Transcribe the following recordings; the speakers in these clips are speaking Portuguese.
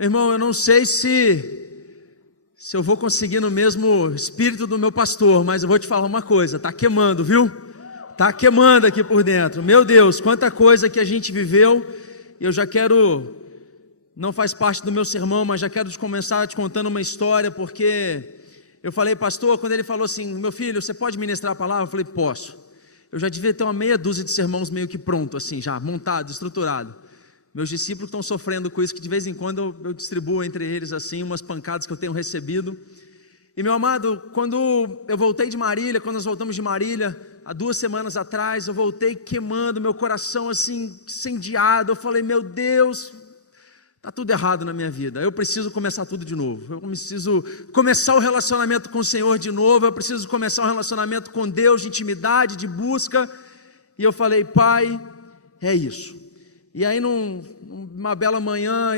Irmão, eu não sei se eu vou conseguir no mesmo espírito do meu pastor, mas eu vou te falar uma coisa, está queimando, viu? Está queimando aqui por dentro. Meu Deus, quanta coisa que a gente viveu. Eu já quero, não faz parte do meu sermão, mas já quero começar te contando uma história, porque eu falei, pastor, quando ele falou assim, meu filho, você pode ministrar a palavra? Eu falei, posso. Eu já devia ter uma meia dúzia de sermãos meio que pronto, assim, já montado, estruturado. Meus discípulos estão sofrendo com isso, que de vez em quando eu distribuo entre eles assim umas pancadas que eu tenho recebido. E meu amado, quando eu voltei de Marília, quando nós voltamos de Marília, há 2 semanas atrás, eu voltei queimando, meu coração assim, incendiado. Eu falei, meu Deus, está tudo errado na minha vida, eu preciso começar tudo de novo, eu preciso começar o relacionamento com o Senhor de novo, eu preciso começar um relacionamento com Deus, de intimidade, de busca. E eu falei, Pai, é isso. E aí numa bela manhã,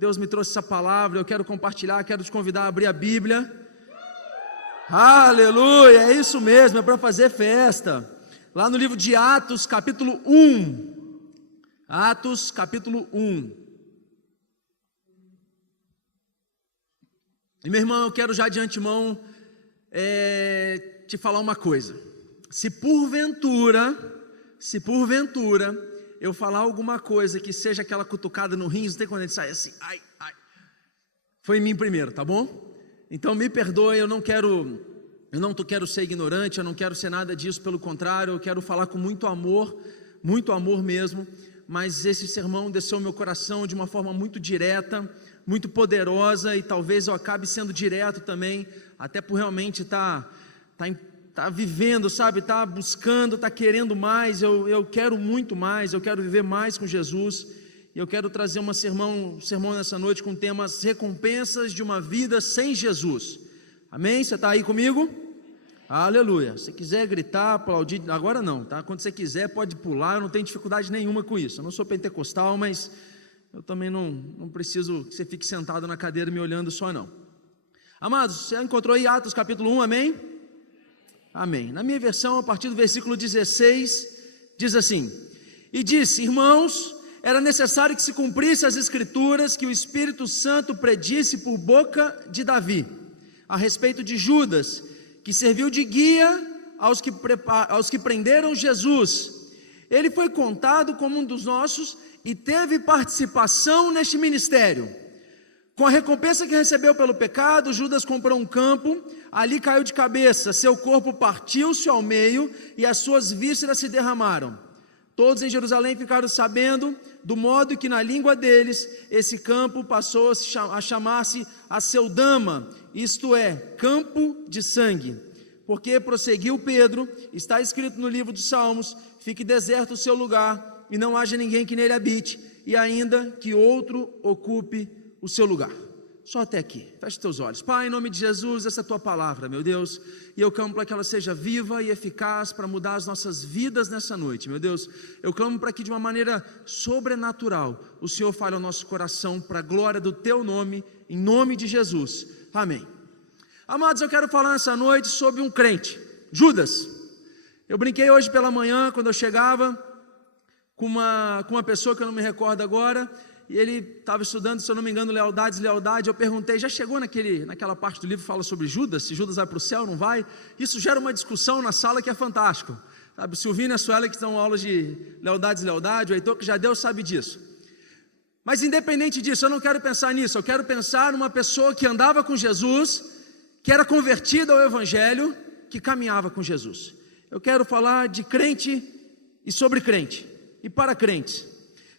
Deus me trouxe essa palavra, eu quero compartilhar, quero te convidar a abrir a Bíblia. Aleluia, é isso mesmo, é para fazer festa. Lá no livro de Atos, capítulo 1. Atos, capítulo 1. E meu irmão, eu quero já de antemão te falar uma coisa. Se porventura eu falar alguma coisa que seja aquela cutucada no rim, não tem quando ele sai assim, ai, foi em mim primeiro, tá bom? Então me perdoe, eu não quero ser ignorante, eu não quero ser nada disso, pelo contrário, eu quero falar com muito amor mesmo, mas esse sermão desceu ao meu coração de uma forma muito direta, muito poderosa, e talvez eu acabe sendo direto também, até por realmente estar vivendo, sabe, está buscando, está querendo mais. Eu quero muito mais, eu quero viver mais com Jesus, e eu quero trazer um sermão nessa noite com temas recompensas de uma vida sem Jesus, amém? Você está aí comigo? Aleluia. Se quiser gritar, aplaudir, agora não, tá? Quando você quiser pode pular, eu não tenho dificuldade nenhuma com isso, eu não sou pentecostal, mas eu também não preciso que você fique sentado na cadeira me olhando só não. Amados, você encontrou aí Atos capítulo 1, amém? Amém. Na minha versão, a partir do versículo 16, diz assim: e disse, irmãos, era necessário que se cumprisse as escrituras que o Espírito Santo predisse por boca de Davi, a respeito de Judas, que serviu de guia aos que prenderam Jesus. Ele foi contado como um dos nossos e teve participação neste ministério. Com a recompensa que recebeu pelo pecado, Judas comprou um campo, ali caiu de cabeça, seu corpo partiu-se ao meio e as suas vísceras se derramaram. Todos em Jerusalém ficaram sabendo, do modo que na língua deles, esse campo passou a chamar-se Aceldama, isto é, campo de sangue. Porque prosseguiu Pedro, está escrito no livro dos Salmos, fique deserto o seu lugar, e não haja ninguém que nele habite, e ainda que outro ocupe o seu lugar. Só até aqui, feche teus olhos. Pai, em nome de Jesus, essa é a tua palavra, meu Deus, e eu clamo para que ela seja viva e eficaz para mudar as nossas vidas nessa noite, meu Deus. Eu clamo para que de uma maneira sobrenatural o Senhor fale ao nosso coração para a glória do teu nome, em nome de Jesus, amém. Amados, eu quero falar nessa noite sobre um crente, Judas. Eu brinquei hoje pela manhã, quando eu chegava, com uma pessoa que eu não me recordo agora, e ele estava estudando, se eu não me engano, lealdade, eu perguntei, já chegou naquela parte do livro que fala sobre Judas, se Judas vai para o céu, não vai? Isso gera uma discussão na sala que é fantástico, sabe? O Silvino e a Suela que dão aulas de lealdade, o Heitor que já deu sabe disso. Mas independente disso, eu não quero pensar nisso, eu quero pensar numa pessoa que andava com Jesus, que era convertida ao Evangelho, que caminhava com Jesus. Eu quero falar de crente e sobre crente, e para crentes.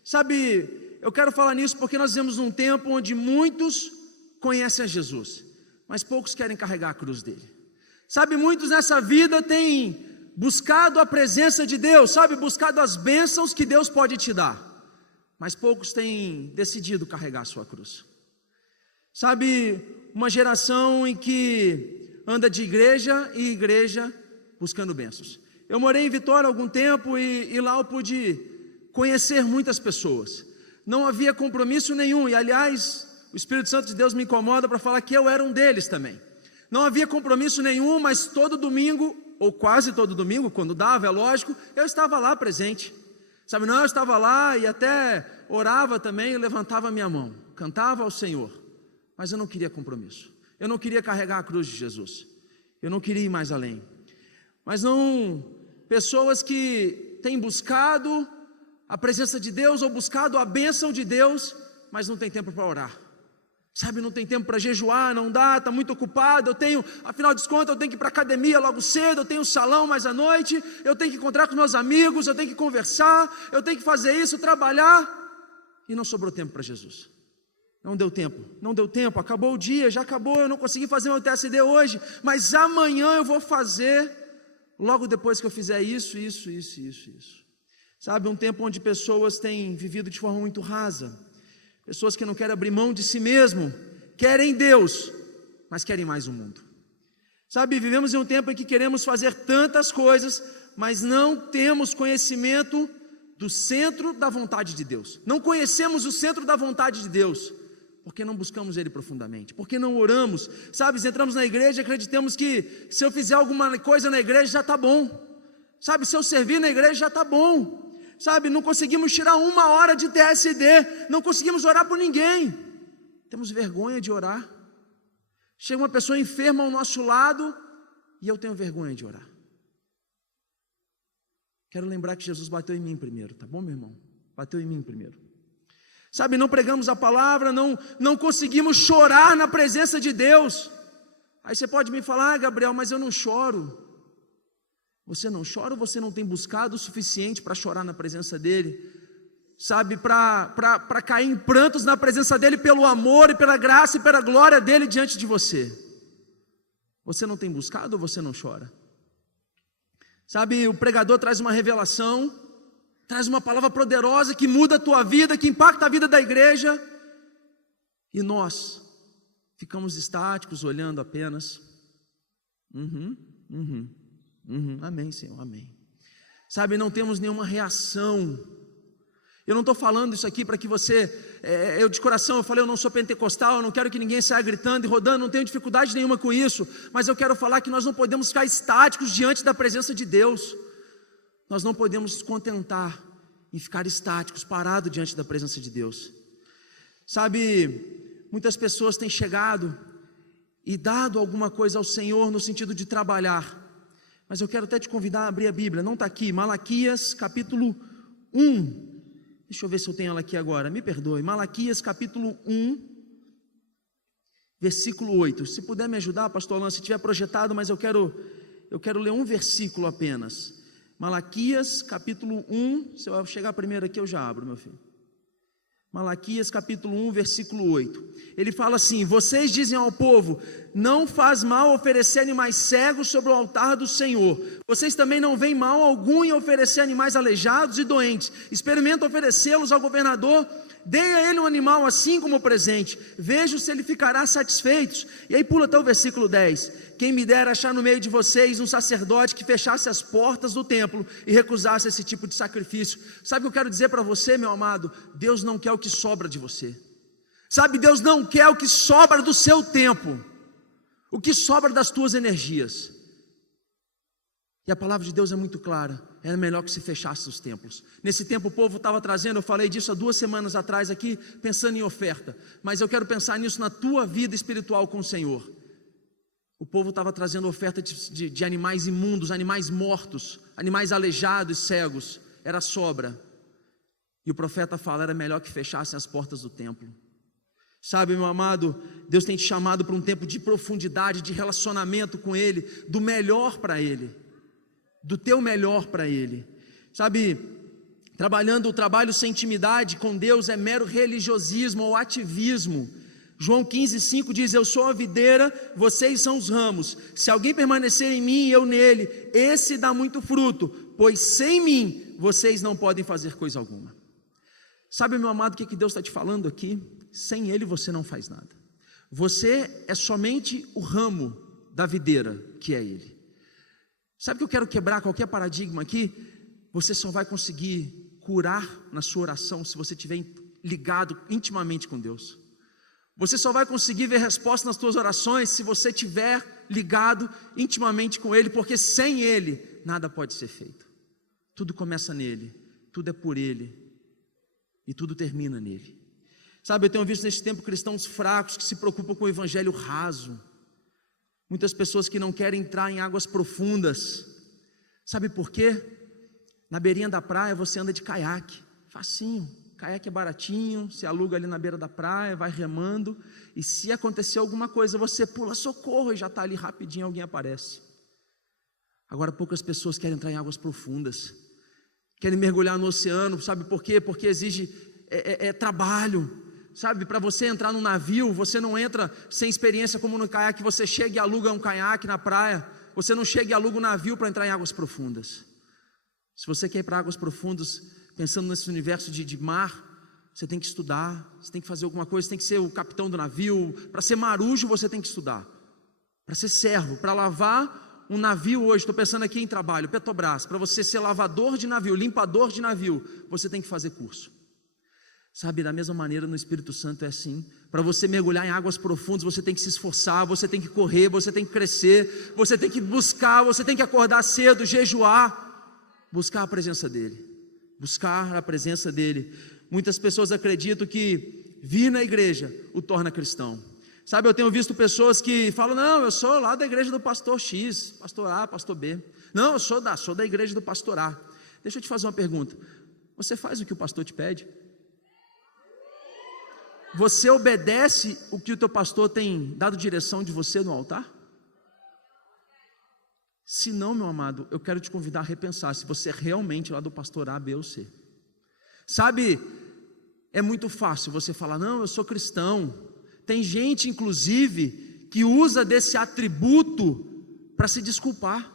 Sabe, eu quero falar nisso porque nós vivemos num tempo onde muitos conhecem a Jesus, mas poucos querem carregar a cruz dele. Sabe, muitos nessa vida têm buscado a presença de Deus, sabe, buscado as bênçãos que Deus pode te dar, mas poucos têm decidido carregar a sua cruz. Sabe, uma geração em que anda de igreja em igreja buscando bênçãos. Eu morei em Vitória há algum tempo e lá eu pude conhecer muitas pessoas. Não havia compromisso nenhum, e aliás, o Espírito Santo de Deus me incomoda para falar que eu era um deles também. Não havia compromisso nenhum, mas todo domingo, ou quase todo domingo, quando dava, é lógico, eu estava lá presente. Sabe, não, eu estava lá e até orava também e levantava a minha mão. cantava ao Senhor, mas eu não queria compromisso. Eu não queria carregar a cruz de Jesus. Eu não queria ir mais além. Mas não, pessoas que têm buscado a presença de Deus ou buscado a bênção de Deus, mas não tem tempo para orar. Sabe, não tem tempo para jejuar, não dá, está muito ocupado, afinal de contas, eu tenho que ir para a academia logo cedo, eu tenho um salão mais à noite, eu tenho que encontrar com meus amigos, eu tenho que conversar, eu tenho que fazer isso, trabalhar, e não sobrou tempo para Jesus. Não deu tempo, acabou o dia, já acabou, eu não consegui fazer meu TSD hoje, mas amanhã eu vou fazer, logo depois que eu fizer isso. Sabe, um tempo onde pessoas têm vivido de forma muito rasa, pessoas que não querem abrir mão de si mesmo, querem Deus, mas querem mais o mundo. Sabe, vivemos em um tempo em que queremos fazer tantas coisas, mas não temos conhecimento do centro da vontade de Deus. Não conhecemos o centro da vontade de Deus, porque não buscamos Ele profundamente, porque não oramos. Sabe, entramos na igreja e acreditamos que se eu fizer alguma coisa na igreja já está bom. Sabe, se eu servir na igreja já está bom. Sabe, não conseguimos tirar 1 hora de TSD, não conseguimos orar por ninguém, temos vergonha de orar. Chega uma pessoa enferma ao nosso lado e eu tenho vergonha de orar. Quero lembrar que Jesus bateu em mim primeiro, tá bom, meu irmão? Bateu em mim primeiro. Sabe, não pregamos a palavra, não conseguimos chorar na presença de Deus. Aí você pode me falar: Gabriel, mas eu não choro. Você não chora ou você não tem buscado o suficiente para chorar na presença dEle? Sabe, para cair em prantos na presença dEle pelo amor e pela graça e pela glória dEle diante de você. Você não tem buscado ou você não chora? Sabe, o pregador traz uma revelação, traz uma palavra poderosa que muda a tua vida, que impacta a vida da igreja, e nós ficamos estáticos, olhando apenas. Amém, Senhor, amém. Sabe, não temos nenhuma reação. Eu não estou falando isso aqui para que você, eu de coração, eu falei, eu não sou pentecostal, eu não quero que ninguém saia gritando e rodando, não tenho dificuldade nenhuma com isso, mas eu quero falar que nós não podemos ficar estáticos diante da presença de Deus. Nós não podemos nos contentar em ficar estáticos, parados diante da presença de Deus. Sabe, muitas pessoas têm chegado e dado alguma coisa ao Senhor no sentido de trabalhar, mas eu quero até te convidar a abrir a Bíblia, não está aqui, Malaquias capítulo 1, deixa eu ver se eu tenho ela aqui agora, me perdoe, Malaquias capítulo 1, versículo 8, se puder me ajudar, pastor Alan, se tiver projetado, mas eu quero ler um versículo apenas, Malaquias capítulo 1, se eu chegar primeiro aqui eu já abro, meu filho. Malaquias capítulo 1, versículo 8, ele fala assim: vocês dizem ao povo, não faz mal oferecer animais cegos sobre o altar do Senhor, vocês também não veem mal algum em oferecer animais aleijados e doentes, experimentam oferecê-los ao governador, deem a ele um animal assim como presente, vejam se ele ficará satisfeito. E aí pula até o versículo 10, quem me dera achar no meio de vocês um sacerdote que fechasse as portas do templo e recusasse esse tipo de sacrifício. Sabe o que eu quero dizer para você, meu amado? Deus não quer o que sobra de você. Sabe, Deus não quer o que sobra do seu tempo, o que sobra das tuas energias. E a palavra de Deus é muito clara, era melhor que se fechasse os templos. Nesse tempo o povo estava trazendo, eu falei disso há 2 semanas atrás aqui, pensando em oferta, mas eu quero pensar nisso na tua vida espiritual com o Senhor. O povo estava trazendo oferta de animais imundos, animais mortos, animais aleijados, cegos, era sobra. E o profeta fala, era melhor que fechassem as portas do templo. Sabe, meu amado, Deus tem te chamado para um tempo de profundidade, de relacionamento com Ele, do melhor para Ele, do teu melhor para Ele. Sabe, o trabalho sem intimidade com Deus é mero religiosismo ou ativismo. João 15,5 diz, eu sou a videira, vocês são os ramos, se alguém permanecer em mim e eu nele, esse dá muito fruto, pois sem mim, vocês não podem fazer coisa alguma. Sabe, meu amado, o que Deus está te falando aqui? Sem Ele você não faz nada, você é somente o ramo da videira que é Ele. Sabe que eu quero quebrar qualquer paradigma aqui? Você só vai conseguir curar na sua oração se você estiver ligado intimamente com Deus. Você só vai conseguir ver resposta nas suas orações se você estiver ligado intimamente com Ele, porque sem Ele nada pode ser feito. Tudo começa nele, tudo é por Ele e tudo termina nele. Sabe, eu tenho visto nesse tempo cristãos fracos que se preocupam com o evangelho raso. Muitas pessoas que não querem entrar em águas profundas. Sabe por quê? Na beirinha da praia você anda de caiaque, facinho. Caiaque é baratinho, se aluga ali na beira da praia, vai remando. E se acontecer alguma coisa, você pula, socorro, e já está ali rapidinho, alguém aparece. Agora poucas pessoas querem entrar em águas profundas. Querem mergulhar no oceano, sabe por quê? Porque exige trabalho. Sabe, para você entrar num navio, você não entra sem experiência como no caiaque, você chega e aluga um caiaque na praia, você não chega e aluga um navio para entrar em águas profundas. Se você quer ir para águas profundas, pensando nesse universo de mar, você tem que estudar, você tem que fazer alguma coisa, você tem que ser o capitão do navio, para ser marujo você tem que estudar, para ser servo, para lavar um navio hoje, estou pensando aqui em trabalho, Petrobras, para você ser lavador de navio, limpador de navio, você tem que fazer curso. Sabe, da mesma maneira no Espírito Santo é assim. Para você mergulhar em águas profundas, você tem que se esforçar, você tem que correr, você tem que crescer, você tem que buscar, você tem que acordar cedo, jejuar, buscar a presença dEle, buscar a presença dEle. Muitas pessoas acreditam que vir na igreja o torna cristão. Sabe, eu tenho visto pessoas que falam, não, eu sou lá da igreja do pastor X, pastor A, pastor B. Não, eu sou da igreja do pastor A. Deixa eu te fazer uma pergunta. Você faz o que o pastor te pede? Você obedece o que o teu pastor tem dado direção de você no altar? Se não, meu amado, eu quero te convidar a repensar se você é realmente lá do pastor A, B ou C. Sabe, é muito fácil você falar, não, eu sou cristão. Tem gente, inclusive, que usa desse atributo para se desculpar,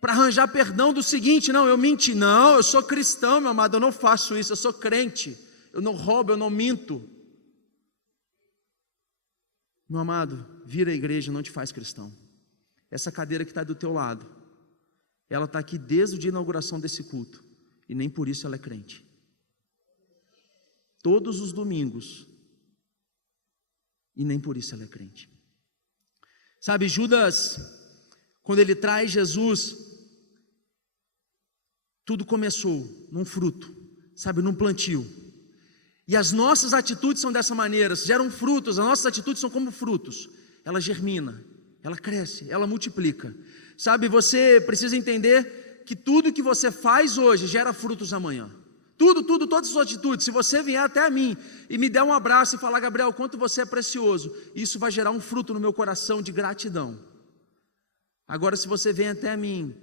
para arranjar perdão do seguinte, não, eu menti, não, eu sou cristão, meu amado, eu não faço isso, eu sou crente, eu não roubo, eu não minto. Meu amado, vir à igreja não te faz cristão. Essa cadeira que está do teu lado, ela está aqui desde o dia de inauguração desse culto, e nem por isso ela é crente. Todos os domingos, e nem por isso ela é crente. Sabe, Judas, quando ele traz Jesus, tudo começou num fruto, sabe, num plantio. E as nossas atitudes são dessa maneira, geram frutos, as nossas atitudes são como frutos. Ela germina, ela cresce, ela multiplica. Sabe, você precisa entender que tudo que você faz hoje gera frutos amanhã. Todas as suas atitudes. Se você vier até mim e me der um abraço e falar, Gabriel, quanto você é precioso, isso vai gerar um fruto no meu coração de gratidão. Agora, se você vem até mim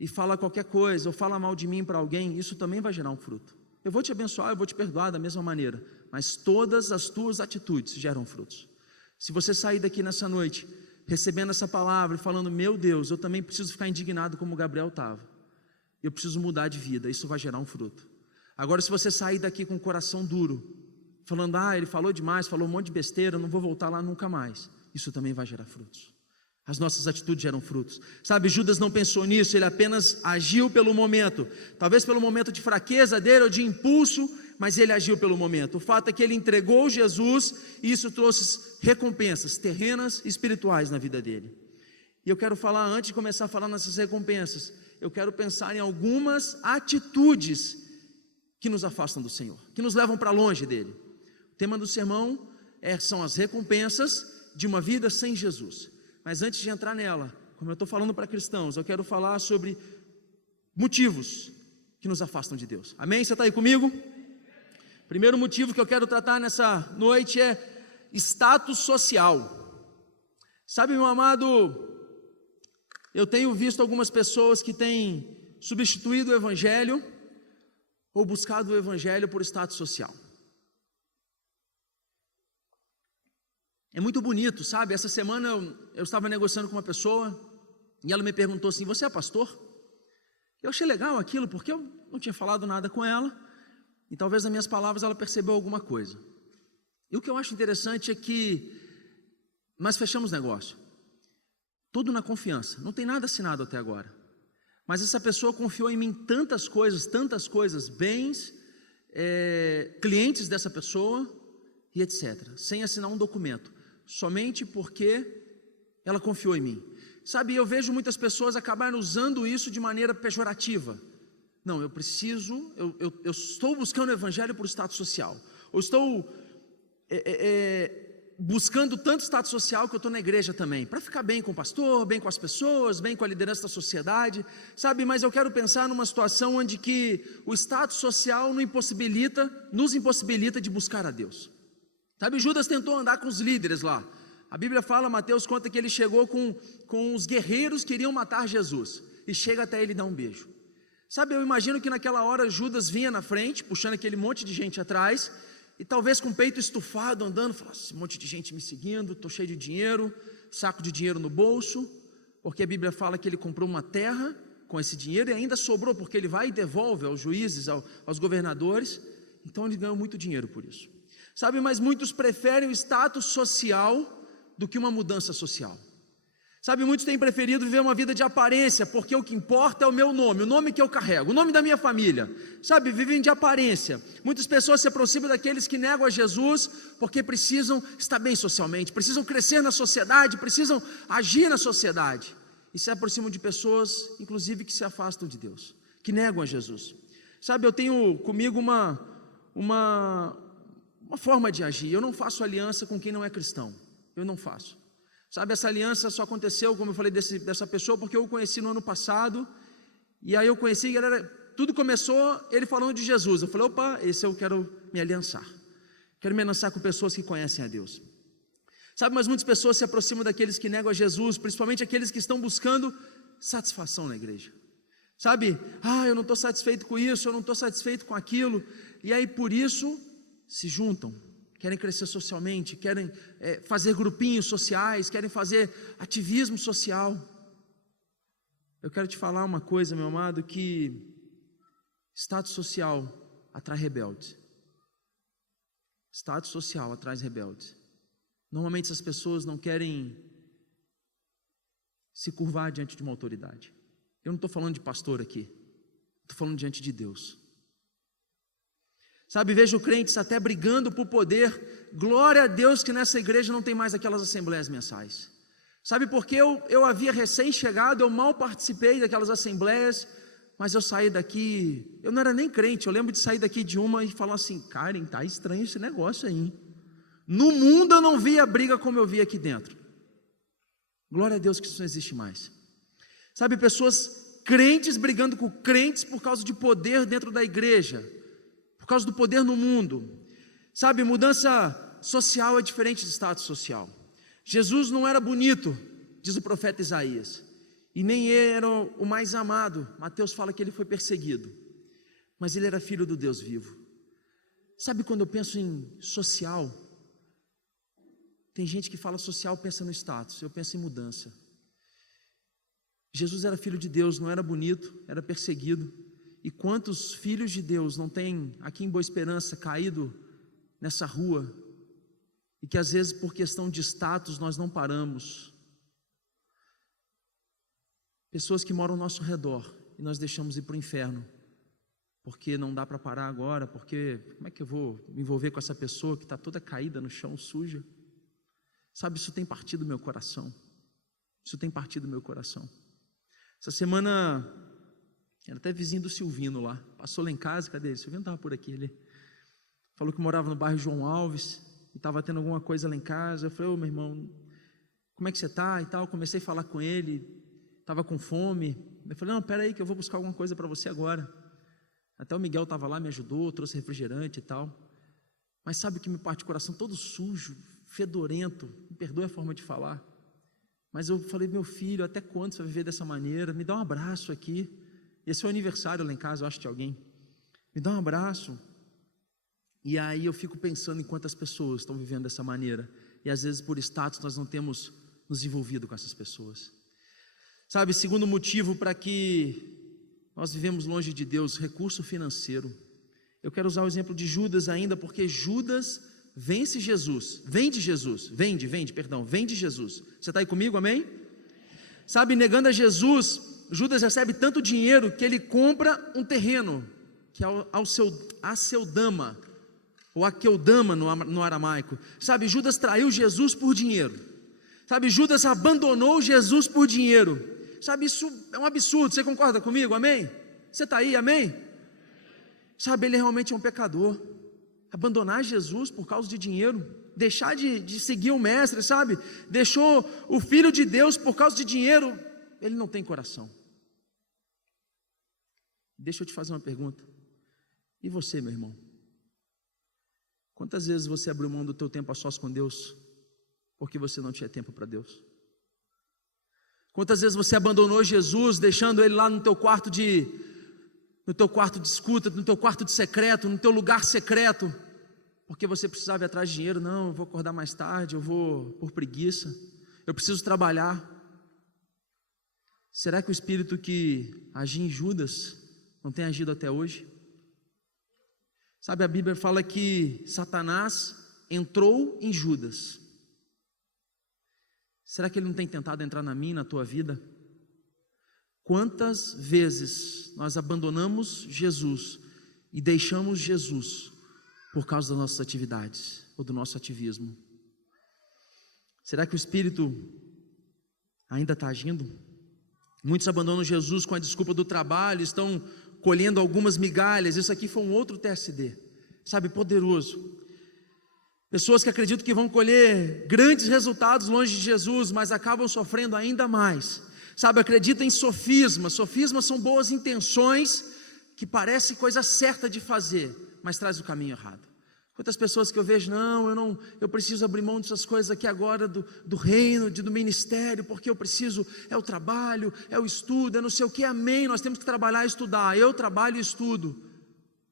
e fala qualquer coisa, ou fala mal de mim para alguém, isso também vai gerar um fruto. Eu vou te abençoar, eu vou te perdoar da mesma maneira, mas todas as tuas atitudes geram frutos. Se você sair daqui nessa noite, recebendo essa palavra e falando, meu Deus, eu também preciso ficar indignado como o Gabriel estava, eu preciso mudar de vida, isso vai gerar um fruto. Agora, se você sair daqui com o coração duro, falando, ele falou demais, falou um monte de besteira, eu não vou voltar lá nunca mais, isso também vai gerar frutos. As nossas atitudes geram frutos. Sabe, Judas não pensou nisso, ele apenas agiu pelo momento, talvez pelo momento de fraqueza dele ou de impulso, mas ele agiu pelo momento. O fato é que ele entregou Jesus e isso trouxe recompensas terrenas e espirituais na vida dele. E eu quero falar, antes de começar a falar nessas recompensas, eu quero pensar em algumas atitudes que nos afastam do Senhor, que nos levam para longe dele. O tema do sermão são as recompensas de uma vida sem Jesus. Mas antes de entrar nela, como eu estou falando para cristãos, eu quero falar sobre motivos que nos afastam de Deus. Amém? Você está aí comigo? Primeiro motivo que eu quero tratar nessa noite é status social. Sabe, meu amado, eu tenho visto algumas pessoas que têm substituído o evangelho ou buscado o evangelho por status social. É muito bonito, sabe? Essa semana eu estava negociando com uma pessoa e ela me perguntou assim, você é pastor? Eu achei legal aquilo porque eu não tinha falado nada com ela e talvez nas minhas palavras ela percebeu alguma coisa. E o que eu acho interessante é que nós fechamos negócio, tudo na confiança, não tem nada assinado até agora, mas essa pessoa confiou em mim tantas coisas, bens, clientes dessa pessoa e etc, sem assinar um documento, somente porque ela confiou em mim. Sabe, eu vejo muitas pessoas acabarem usando isso de maneira pejorativa. Não, eu estou buscando o evangelho por status social, ou estou buscando tanto status social que eu estou na igreja também, para ficar bem com o pastor, bem com as pessoas, bem com a liderança da sociedade, sabe? Mas eu quero pensar numa situação onde que o status social nos impossibilita de buscar a Deus. Sabe, Judas tentou andar com os líderes lá. A Bíblia fala, Mateus conta que ele chegou com os guerreiros que iriam matar Jesus, e chega até ele dar um beijo. Sabe, eu imagino que naquela hora Judas vinha na frente, puxando aquele monte de gente atrás, e talvez com o peito estufado, andando, falando, esse monte de gente me seguindo, estou cheio de dinheiro, saco de dinheiro no bolso, porque a Bíblia fala que ele comprou uma terra com esse dinheiro, e ainda sobrou, porque ele vai e devolve aos juízes, aos governadores, então ele ganhou muito dinheiro por isso. Sabe, mas muitos preferem o status social do que uma mudança social. Sabe, muitos têm preferido viver uma vida de aparência, porque o que importa é o meu nome, o nome que eu carrego, o nome da minha família. Sabe, vivem de aparência. Muitas pessoas se aproximam daqueles que negam a Jesus, porque precisam estar bem socialmente, precisam crescer na sociedade, precisam agir na sociedade. E se aproximam de pessoas, inclusive, que se afastam de Deus, que negam a Jesus. Sabe, eu tenho comigo uma forma de agir. Eu não faço aliança com quem não é cristão. Eu não faço. Sabe, essa aliança só aconteceu, como eu falei, dessa pessoa, porque eu o conheci no ano passado, e aí eu conheci, tudo começou ele falando de Jesus. Eu falei, opa, esse eu quero me aliançar. Quero me aliançar com pessoas que conhecem a Deus. Sabe, mas muitas pessoas se aproximam daqueles que negam a Jesus, principalmente aqueles que estão buscando satisfação na igreja. Sabe, eu não estou satisfeito com isso, eu não estou satisfeito com aquilo, e aí por isso se juntam. Querem crescer socialmente, querem fazer grupinhos sociais, querem fazer ativismo social. Eu quero te falar uma coisa, meu amado, que status social atrai rebeldes. Status social atrai rebeldes. Normalmente essas pessoas não querem se curvar diante de uma autoridade. Eu não estou falando de pastor aqui, estou falando diante de Deus. Sabe, vejo crentes até brigando por poder. Glória a Deus que nessa igreja não tem mais aquelas assembleias mensais. Sabe, porque eu havia recém-chegado, eu mal participei daquelas assembleias, mas eu saí daqui, eu não era nem crente, eu lembro de sair daqui de uma e falar assim, Karen, tá estranho esse negócio aí, hein? No mundo eu não via briga como eu vi aqui dentro. Glória a Deus que isso não existe mais. Sabe, pessoas crentes brigando com crentes por causa de poder dentro da igreja, por causa do poder no mundo. Sabe, mudança social é diferente de status social. Jesus não era bonito, diz o profeta Isaías, e nem era o mais amado. Mateus fala que ele foi perseguido, mas ele era filho do Deus vivo. Sabe, quando eu penso em social, tem gente que fala social, pensa no status, eu penso em mudança. Jesus era filho de Deus, não era bonito, era perseguido. E quantos filhos de Deus não têm aqui em Boa Esperança caído nessa rua, e que às vezes por questão de status nós não paramos. Pessoas que moram ao nosso redor e nós deixamos ir para o inferno, porque não dá para parar agora, porque como é que eu vou me envolver com essa pessoa que está toda caída no chão, suja? Sabe, isso tem partido do meu coração, isso tem partido do meu coração. Essa semana, era até vizinho do Silvino lá, passou lá em casa, cadê ele? O Silvino estava por aqui, ele falou que morava no bairro João Alves, e estava tendo alguma coisa lá em casa. Eu falei, ô meu irmão, como é que você está e tal? Comecei a falar com ele, estava com fome. Eu falei, não, espera aí que eu vou buscar alguma coisa para você agora. Até o Miguel estava lá, me ajudou, trouxe refrigerante e tal. Mas sabe o que me parte o coração todo sujo, fedorento, me perdoe a forma de falar. Mas eu falei, meu filho, até quando você vai viver dessa maneira? Me dá um abraço aqui. Esse é o aniversário lá em casa, eu acho, de alguém. Me dá um abraço. E aí eu fico pensando em quantas pessoas estão vivendo dessa maneira, e às vezes por status nós não temos nos envolvido com essas pessoas. Sabe, segundo motivo para que nós vivemos longe de Deus, recurso financeiro. Eu quero usar o exemplo de Judas ainda, porque Judas vende Jesus. Você está aí comigo, amém? Sabe, negando a Jesus, Judas recebe tanto dinheiro que ele compra um terreno, que é Aceldama, ou Akeldama no aramaico. Sabe, Judas traiu Jesus por dinheiro. Sabe, Judas abandonou Jesus por dinheiro. Sabe, isso é um absurdo, você concorda comigo, amém? Você está aí, amém? Sabe, ele realmente é um pecador. A Abandonar Jesus por causa de dinheiro, deixar de seguir o mestre, sabe? Deixou o Filho de Deus por causa de dinheiro, ele não tem coração. Deixa eu te fazer uma pergunta. E você, meu irmão? Quantas vezes você abriu mão do teu tempo a sós com Deus, porque você não tinha tempo para Deus? Quantas vezes você abandonou Jesus, deixando Ele lá no teu quarto de escuta, no teu quarto de secreto, no teu lugar secreto, porque você precisava ir atrás de dinheiro? Não, eu vou acordar mais tarde, eu vou por preguiça, eu preciso trabalhar. Será que o Espírito que agia em Judas não tem agido até hoje? Sabe, a Bíblia fala que Satanás entrou em Judas. Será que ele não tem tentado entrar na minha, na tua vida? Quantas vezes nós abandonamos Jesus e deixamos Jesus por causa das nossas atividades ou do nosso ativismo? Será que o Espírito ainda está agindo? Muitos abandonam Jesus com a desculpa do trabalho, estão colhendo algumas migalhas. Isso aqui foi um outro TSD, sabe, poderoso. Pessoas que acreditam que vão colher grandes resultados longe de Jesus, mas acabam sofrendo ainda mais. Sabe, acreditam em sofismas. Sofismas são boas intenções que parecem coisa certa de fazer, mas traz o caminho errado. Quantas pessoas que eu vejo, eu preciso abrir mão dessas coisas aqui agora do reino, do ministério, porque eu preciso, é o trabalho, é o estudo, é não sei o que, amém, nós temos que trabalhar e estudar, eu trabalho e estudo,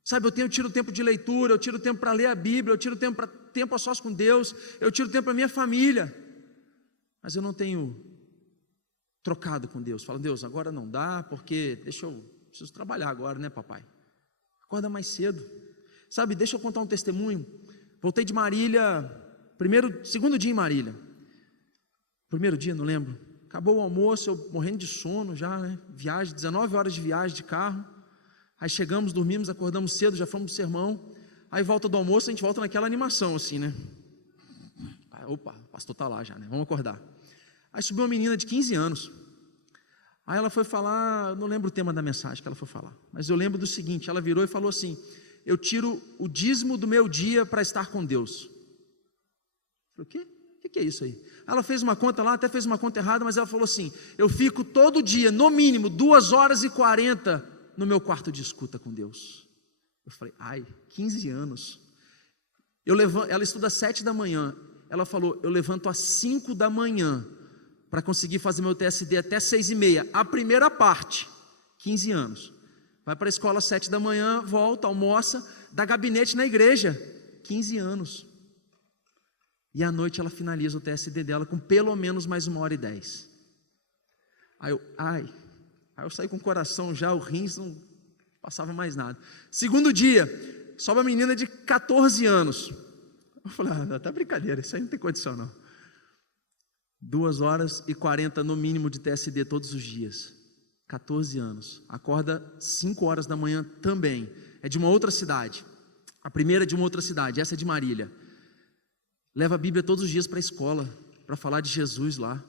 sabe, eu tiro tempo de leitura, eu tiro tempo para ler a Bíblia, eu tiro tempo a sós com Deus, eu tiro tempo para minha família, mas eu não tenho trocado com Deus. Falo, Deus, agora não dá, porque preciso trabalhar agora, né, papai? Acorda mais cedo. Sabe, deixa eu contar um testemunho. Voltei de Marília, segundo dia em Marília. Primeiro dia, não lembro. Acabou o almoço, eu morrendo de sono já, né? Viagem, 19 horas de viagem de carro. Aí chegamos, dormimos, acordamos cedo, já fomos pro sermão. Aí volta do almoço, a gente volta naquela animação assim, né? Opa, o pastor tá lá já, né? Vamos acordar. Aí subiu uma menina de 15 anos. Aí ela foi falar, eu não lembro o tema da mensagem que ela foi falar, mas eu lembro do seguinte, ela virou e falou assim: eu tiro o dízimo do meu dia para estar com Deus. Eu falei, o quê? O que é isso aí? Ela fez uma conta lá, até fez uma conta errada, mas ela falou assim: eu fico todo dia, no mínimo, 2h40 no meu quarto de escuta com Deus. Eu falei, 15 anos. Ela estuda às 7 da manhã. Ela falou, eu levanto às 5 da manhã para conseguir fazer meu TSD até 6h30. A primeira parte, 15 anos. Vai para a escola às 7 da manhã, volta, almoça, dá gabinete na igreja, 15 anos. E à noite ela finaliza o TSD dela com pelo menos mais 1h10. Aí eu saí com o coração já, o rins não passava mais nada. Segundo dia, sobe uma menina de 14 anos. Eu falei, tá brincadeira, isso aí não tem condição não. 2h40 no mínimo de TSD todos os dias. 14 anos, acorda 5 horas da manhã também, é de uma outra cidade, a primeira é de uma outra cidade, essa é de Marília, leva a Bíblia todos os dias para a escola, para falar de Jesus lá.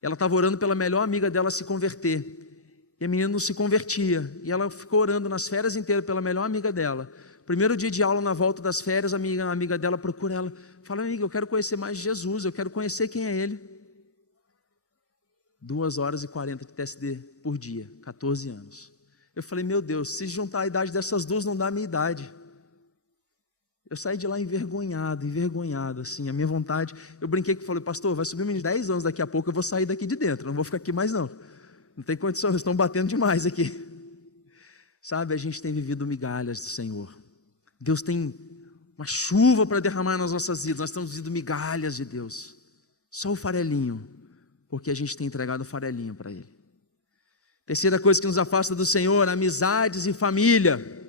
Ela estava orando pela melhor amiga dela se converter, e a menina não se convertia, e ela ficou orando nas férias inteiras pela melhor amiga dela. Primeiro dia de aula, na volta das férias, a amiga dela procura ela, fala, amiga, eu quero conhecer mais Jesus, eu quero conhecer quem é Ele. 2h40 de TSD por dia, 14 anos. Eu falei, meu Deus, se juntar a idade dessas duas não dá a minha idade. Eu saí de lá envergonhado, assim, a minha vontade, eu brinquei que falei, pastor, vai subir um menino de 10 anos daqui a pouco, eu vou sair daqui de dentro, não vou ficar aqui mais não tem condição, eles estão batendo demais aqui. Sabe, a gente tem vivido migalhas do Senhor. Deus tem uma chuva para derramar nas nossas vidas, nós estamos vivendo migalhas de Deus, só o farelinho, porque a gente tem entregado o farelinho para Ele. Terceira coisa que nos afasta do Senhor, amizades e família.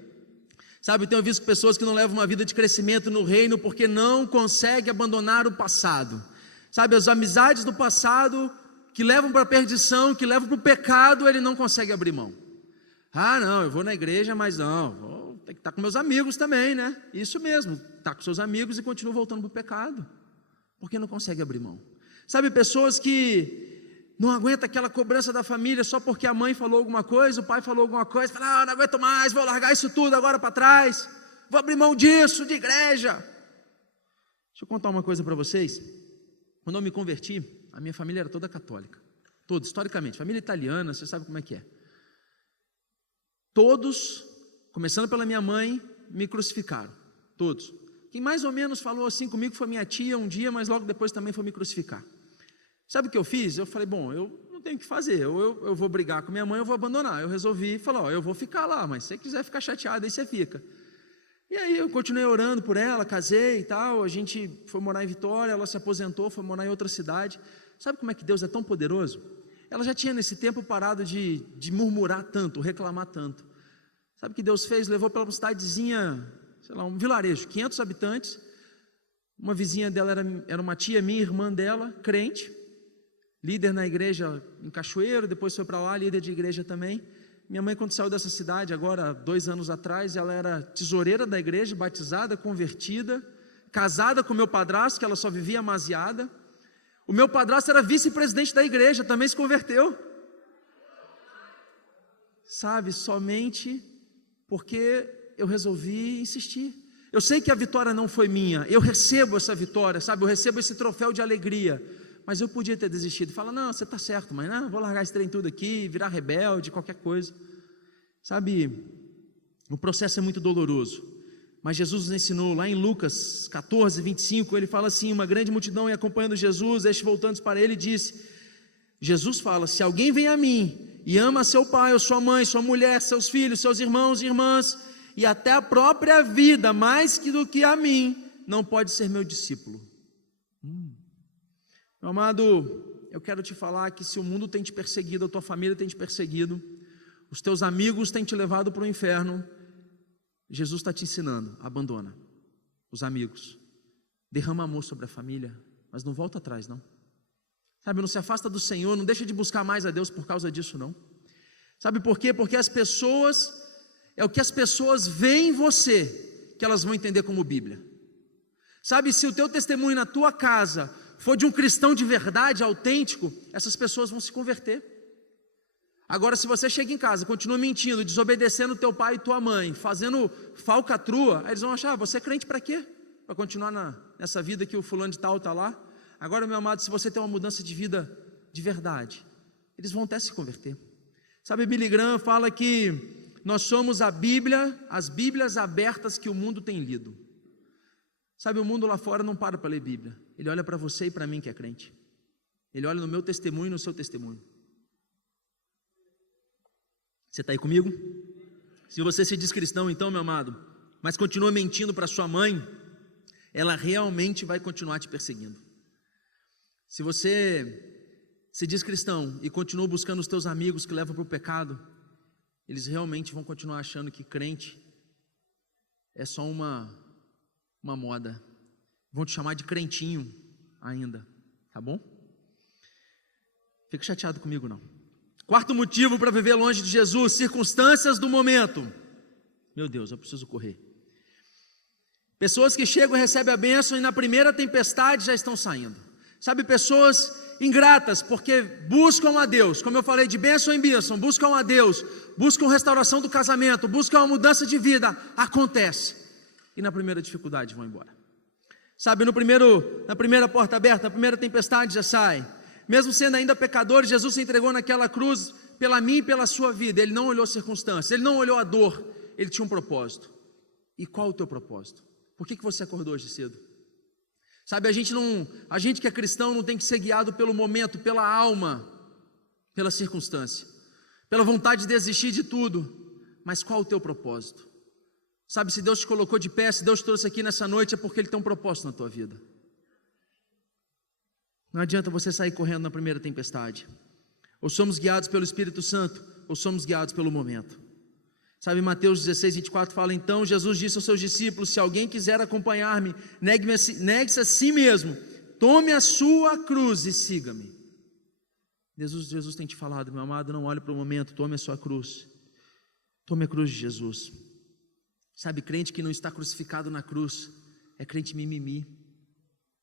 Sabe, eu tenho visto pessoas que não levam uma vida de crescimento no reino porque não conseguem abandonar o passado. Sabe, as amizades do passado que levam para a perdição, que levam para o pecado, ele não consegue abrir mão. Não, eu vou na igreja, mas vou ter que estar com meus amigos também, né? Isso mesmo, está com seus amigos e continua voltando para o pecado, porque não consegue abrir mão. Sabe, pessoas que não aguentam aquela cobrança da família só porque a mãe falou alguma coisa, o pai falou alguma coisa, fala, não aguento mais, vou largar isso tudo agora para trás. vou abrir mão disso, de igreja. Deixa eu contar uma coisa para vocês. Quando eu me converti, a minha família era toda católica. Todos, historicamente, família italiana, você sabe como é que é. Todos, começando pela minha mãe, me crucificaram. Todos. Quem mais ou menos falou assim comigo foi minha tia um dia, mas logo depois também foi me crucificar. Sabe o que eu fiz? Eu falei, bom, eu não tenho o que fazer, ou eu vou brigar com minha mãe, eu vou abandonar. Eu resolvi falar, ó, eu vou ficar lá, mas se você quiser ficar chateado, aí você fica. E aí eu continuei orando por ela, casei e tal, a gente foi morar em Vitória, ela se aposentou, foi morar em outra cidade. Sabe como é que Deus é tão poderoso? Ela já tinha nesse tempo parado de murmurar tanto, reclamar tanto. Sabe o que Deus fez? Levou para uma cidadezinha, sei lá, um vilarejo, 500 habitantes. Uma vizinha dela era uma tia minha, irmã dela, crente, líder na igreja em Cachoeiro, depois foi para lá, líder de igreja também. Minha mãe, quando saiu dessa cidade, agora 2 anos atrás, ela era tesoureira da igreja, batizada, convertida, casada com meu padrasto, que ela só vivia amaziada. O meu padrasto era vice-presidente da igreja, também se converteu. Sabe, somente porque eu resolvi insistir. Eu sei que a vitória não foi minha, eu recebo essa vitória, sabe, eu recebo esse troféu de alegria, mas eu podia ter desistido, falar, não, você está certo, mãe, não, vou largar esse trem tudo aqui, virar rebelde, qualquer coisa. Sabe, o processo é muito doloroso, mas Jesus nos ensinou, lá em Lucas 14, 25, ele fala assim, uma grande multidão ia acompanhando Jesus, este voltando para ele disse, Jesus fala, se alguém vem a mim e ama seu pai, ou sua mãe, sua mulher, seus filhos, seus irmãos e irmãs, e até a própria vida, mais do que a mim, não pode ser meu discípulo. Meu amado, eu quero te falar que se o mundo tem te perseguido, a tua família tem te perseguido, os teus amigos têm te levado para o inferno, Jesus está te ensinando, abandona os amigos, derrama amor sobre a família, mas não volta atrás não. Sabe, não se afasta do Senhor, não deixa de buscar mais a Deus por causa disso não. Sabe por quê? Porque as pessoas, é o que as pessoas veem em você, que elas vão entender como Bíblia. Sabe, se o teu testemunho na tua casa for de um cristão de verdade, autêntico, essas pessoas vão se converter. Agora, se você chega em casa, continua mentindo, desobedecendo teu pai e tua mãe, fazendo falcatrua, aí eles vão achar, você é crente para quê? Para continuar nessa vida que o fulano de tal está lá? Agora, meu amado, se você tem uma mudança de vida de verdade, eles vão até se converter. Sabe, Billy Graham fala que nós somos a Bíblia, as Bíblias abertas que o mundo tem lido. Sabe, o mundo lá fora não para ler Bíblia, ele olha para você e para mim que é crente, ele olha no meu testemunho e no seu testemunho. Você está aí comigo? Se você se diz cristão então, meu amado, mas continua mentindo para sua mãe, ela realmente vai continuar te perseguindo. Se você se diz cristão e continua buscando os teus amigos que levam para o pecado, eles realmente vão continuar achando que crente é só uma moda, vão te chamar de crentinho ainda, tá bom? Fica chateado comigo não. Quarto motivo para viver longe de Jesus, circunstâncias do momento. Meu Deus, eu preciso correr. Pessoas que chegam e recebem a bênção e na primeira tempestade já estão saindo. Sabe, pessoas ingratas porque buscam a Deus, como eu falei, de bênção em bênção, buscam a Deus, buscam restauração do casamento, buscam uma mudança de vida, acontece, e na primeira dificuldade vão embora. Sabe, na primeira porta aberta, na primeira tempestade já sai. Mesmo sendo ainda pecador, Jesus se entregou naquela cruz pela minha e pela sua vida. Ele não olhou circunstâncias, ele não olhou a dor, ele tinha um propósito. E qual o teu propósito? Por que você acordou hoje cedo? Sabe, a gente que é cristão não tem que ser guiado pelo momento, pela alma, pela circunstância, pela vontade de desistir de tudo, mas qual o teu propósito? Sabe, se Deus te colocou de pé, se Deus te trouxe aqui nessa noite, é porque Ele tem um propósito na tua vida. Não adianta você sair correndo na primeira tempestade. Ou somos guiados pelo Espírito Santo, ou somos guiados pelo momento. Sabe, Mateus 16, 24 fala, então Jesus disse aos seus discípulos, se alguém quiser acompanhar-me, negue-se a si mesmo, tome a sua cruz e siga-me. Jesus tem te falado, meu amado, não olhe para o momento, tome a sua cruz. Tome a cruz de Jesus. Sabe, crente que não está crucificado na cruz, é crente mimimi.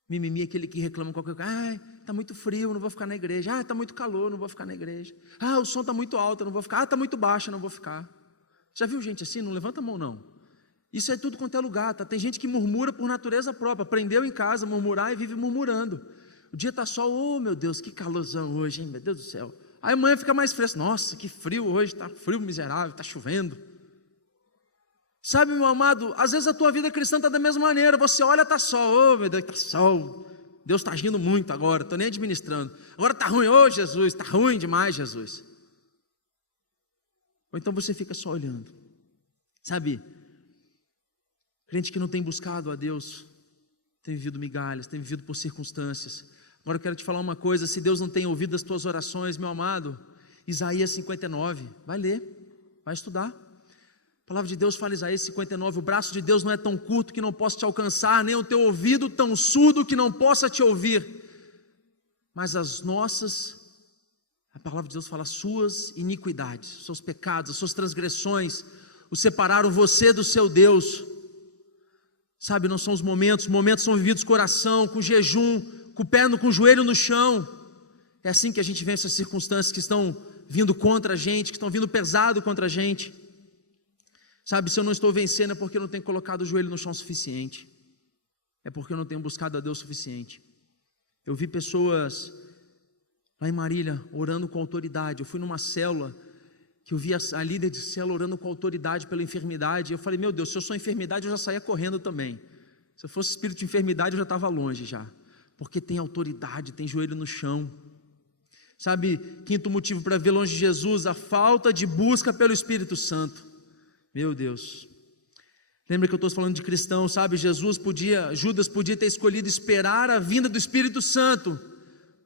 Mimimi é aquele que reclama qualquer coisa, ai, está muito frio, não vou ficar na igreja, está muito calor, não vou ficar na igreja, o som está muito alto, não vou ficar, está muito baixo, não vou ficar. Já viu gente assim? Não levanta a mão não. Isso é tudo quanto é lugar, tá? Tem gente que murmura por natureza própria, aprendeu em casa a murmurar e vive murmurando. O dia está sol, oh meu Deus, que calorzão hoje, hein? Meu Deus do céu. Aí amanhã fica mais fresco, nossa, que frio hoje, está frio miserável, está chovendo. Sabe, meu amado, às vezes a tua vida cristã está da mesma maneira, você olha, está sol, oh meu Deus, está sol, Deus está agindo muito agora, estou nem administrando, agora está ruim, oh Jesus, está ruim demais Jesus. Ou então você fica só olhando, sabe, crente que não tem buscado a Deus, tem vivido migalhas, tem vivido por circunstâncias. Agora eu quero te falar uma coisa, se Deus não tem ouvido as tuas orações, meu amado, Isaías 59, vai ler, vai estudar. A palavra de Deus fala em Isaías 59, o braço de Deus não é tão curto que não possa te alcançar, nem o teu ouvido tão surdo que não possa te ouvir, mas as nossas, a palavra de Deus fala, suas iniquidades, seus pecados, as suas transgressões, o separaram você do seu Deus. Sabe, não são os momentos são vividos com oração, com jejum, com o joelho no chão. É assim que a gente vence as circunstâncias que estão vindo contra a gente, que estão vindo pesado contra a gente. Sabe, se eu não estou vencendo é porque eu não tenho colocado o joelho no chão o suficiente, é porque eu não tenho buscado a Deus o suficiente. Eu vi pessoas lá em Marília orando com autoridade. Eu fui numa célula que eu vi a líder de célula orando com autoridade pela enfermidade. Eu falei, meu Deus, se eu sou enfermidade eu já saía correndo também. Se eu fosse espírito de enfermidade eu já estava longe já, porque tem autoridade, tem joelho no chão. Sabe, quinto motivo para ver longe de Jesus, a falta de busca pelo Espírito Santo. Meu Deus, lembra que eu estou falando de cristão, sabe, Judas podia ter escolhido esperar a vinda do Espírito Santo,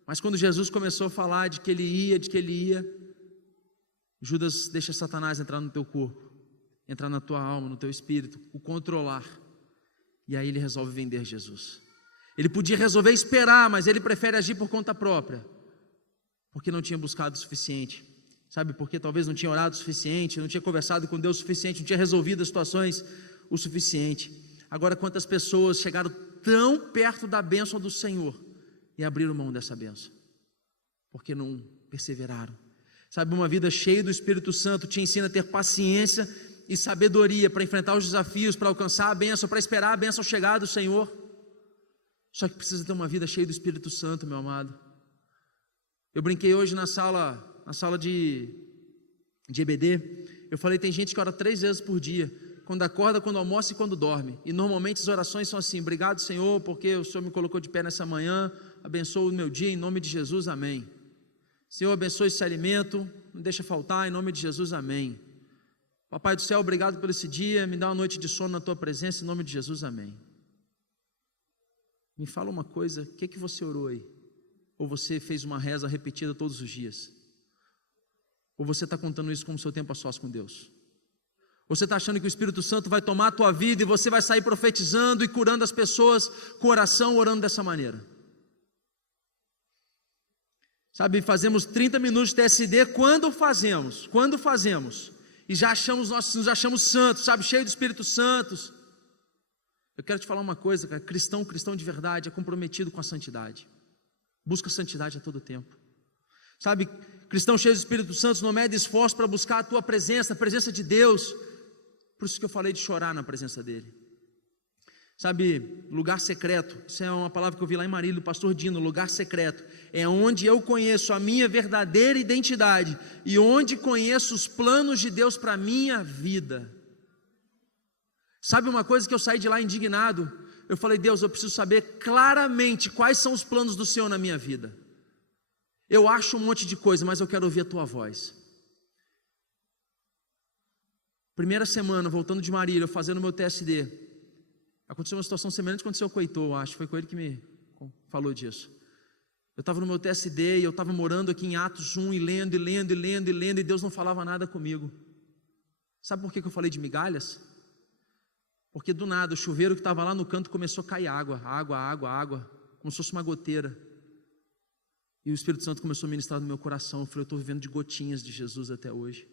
mas quando Jesus começou a falar de que ele ia, Judas deixa Satanás entrar no teu corpo, entrar na tua alma, no teu espírito, o controlar, e aí ele resolve vender Jesus. Ele podia resolver esperar, mas ele prefere agir por conta própria, porque não tinha buscado o suficiente. Sabe, porque talvez não tinha orado o suficiente, não tinha conversado com Deus o suficiente, não tinha resolvido as situações o suficiente. Agora, quantas pessoas chegaram tão perto da bênção do Senhor e abriram mão dessa bênção, porque não perseveraram. Sabe, uma vida cheia do Espírito Santo te ensina a ter paciência e sabedoria para enfrentar os desafios, para alcançar a bênção, para esperar a bênção chegar do Senhor. Só que precisa ter uma vida cheia do Espírito Santo, meu amado. Eu brinquei hoje na sala de EBD, eu falei, tem gente que ora 3 vezes por dia, quando acorda, quando almoça e quando dorme, e normalmente as orações são assim, obrigado Senhor, porque o Senhor me colocou de pé nessa manhã, abençoa o meu dia, em nome de Jesus, amém. Senhor, abençoe esse alimento, não deixa faltar, em nome de Jesus, amém. Papai do céu, obrigado por esse dia, me dá uma noite de sono na tua presença, em nome de Jesus, amém. Me fala uma coisa, o que você orou aí? Ou você fez uma reza repetida todos os dias? Ou você está contando isso como seu tempo a sós com Deus? Ou você está achando que o Espírito Santo vai tomar a tua vida e você vai sair profetizando e curando as pessoas com oração, orando dessa maneira? Sabe, fazemos 30 minutos de TSD, quando fazemos, e nos achamos santos, sabe, cheio do Espírito Santo. Eu quero te falar uma coisa, cara, cristão de verdade é comprometido com a santidade, busca santidade a todo tempo. Sabe, cristão cheio do Espírito Santo não mede esforço para buscar a tua presença, a presença de Deus. Por isso que eu falei de chorar na presença dele. Sabe, lugar secreto, isso é uma palavra que eu vi lá em Marília, do pastor Dino, lugar secreto, é onde eu conheço a minha verdadeira identidade, e onde conheço os planos de Deus para a minha vida. Sabe uma coisa que eu saí de lá indignado? Eu falei, Deus, eu preciso saber claramente quais são os planos do Senhor na minha vida. Eu acho um monte de coisa, mas eu quero ouvir a tua voz. Primeira semana, voltando de Marília, eu fazendo meu TSD, aconteceu uma situação semelhante que aconteceu com o Heitor, acho, foi com ele que me falou disso. Eu estava no meu TSD e eu estava morando aqui em Atos 1 e lendo, e Deus não falava nada comigo. Sabe por que eu falei de migalhas? Porque do nada, o chuveiro que estava lá no canto começou a cair água, como se fosse uma goteira. E o Espírito Santo começou a ministrar no meu coração. Eu falei, eu estou vivendo de gotinhas de Jesus até hoje.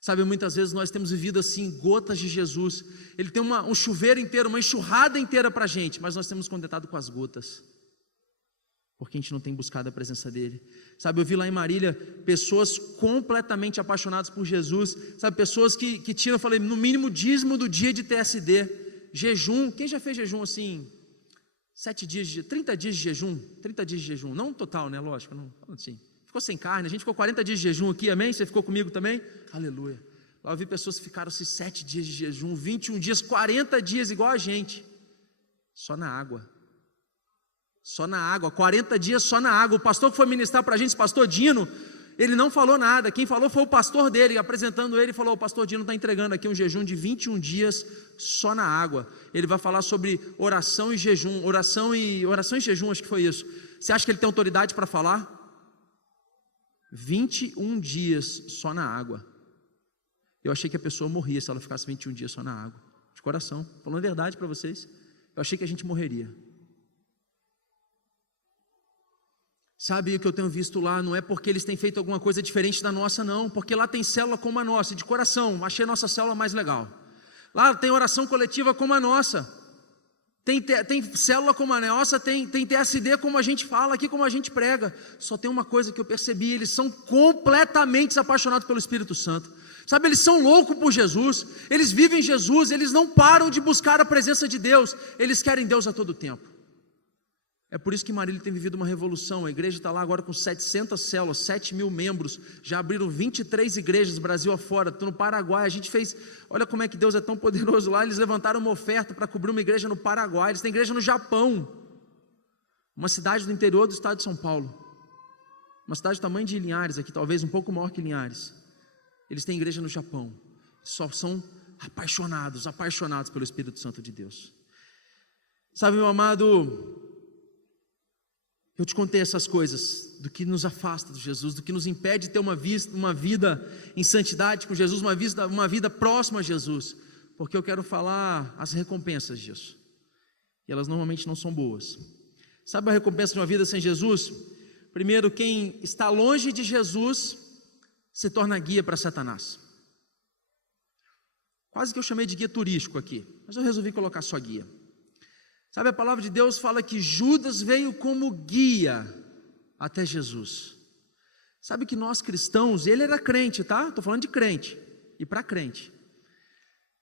Sabe, muitas vezes nós temos vivido assim, gotas de Jesus. Ele tem um chuveiro inteiro, uma enxurrada inteira para a gente, mas nós temos contentado com as gotas. porque a gente não tem buscado a presença dele. Sabe, eu vi lá em Marília pessoas completamente apaixonadas por Jesus, sabe, pessoas que tiram, eu falei, no mínimo dízimo do dia de TSD, jejum. Quem já fez jejum assim, 30 dias de jejum, 30 dias de jejum, não total, né, lógico, não, assim, ficou sem carne, a gente ficou 40 dias de jejum aqui, amém? Você ficou comigo também? Aleluia. Lá eu vi pessoas que ficaram-se 7 dias de jejum, 21 dias, 40 dias, igual a gente, só na água, 40 dias só na água. O pastor que foi ministrar para a gente, esse pastor Dino, ele não falou nada, quem falou foi o pastor dele, apresentando ele, falou, o pastor Dino está entregando aqui um jejum de 21 dias só na água. Ele vai falar sobre oração e jejum, oração e jejum, acho que foi isso. Você acha que ele tem autoridade para falar? 21 dias só na água. Eu achei que a pessoa morria se ela ficasse 21 dias só na água, de coração, falando a verdade para vocês, eu achei que a gente morreria. Sabe, o que eu tenho visto lá, não é porque eles têm feito alguma coisa diferente da nossa, não, porque lá tem célula como a nossa, de coração, achei a nossa célula mais legal. Lá tem oração coletiva como a nossa, tem célula como a nossa, tem TSD como a gente fala aqui, como a gente prega. Só tem uma coisa que eu percebi, eles são completamente apaixonados pelo Espírito Santo. Sabe, eles são loucos por Jesus, eles vivem Jesus, eles não param de buscar a presença de Deus, eles querem Deus a todo tempo. É por isso que Marília tem vivido uma revolução. A igreja está lá agora com 700 células, 7 mil membros, já abriram 23 igrejas, Brasil afora. Estou no Paraguai, a gente fez, olha como é que Deus é tão poderoso lá, eles levantaram uma oferta para cobrir uma igreja no Paraguai, eles têm igreja no Japão, uma cidade do interior do estado de São Paulo, uma cidade do tamanho de Linhares aqui, talvez um pouco maior que Linhares. Eles têm igreja no Japão, só são apaixonados pelo Espírito Santo de Deus. Sabe, meu amado, eu te contei essas coisas, do que nos afasta de Jesus, do que nos impede de ter uma vida em santidade com Jesus, uma vida próxima a Jesus, porque eu quero falar as recompensas disso, e elas normalmente não são boas. Sabe a recompensa de uma vida sem Jesus? Primeiro, quem está longe de Jesus se torna guia para Satanás. Quase que eu chamei de guia turístico aqui, mas eu resolvi colocar só guia. Sabe, a palavra de Deus fala que Judas veio como guia até Jesus. Sabe que nós cristãos, ele era crente, tá? Estou falando de crente e para crente.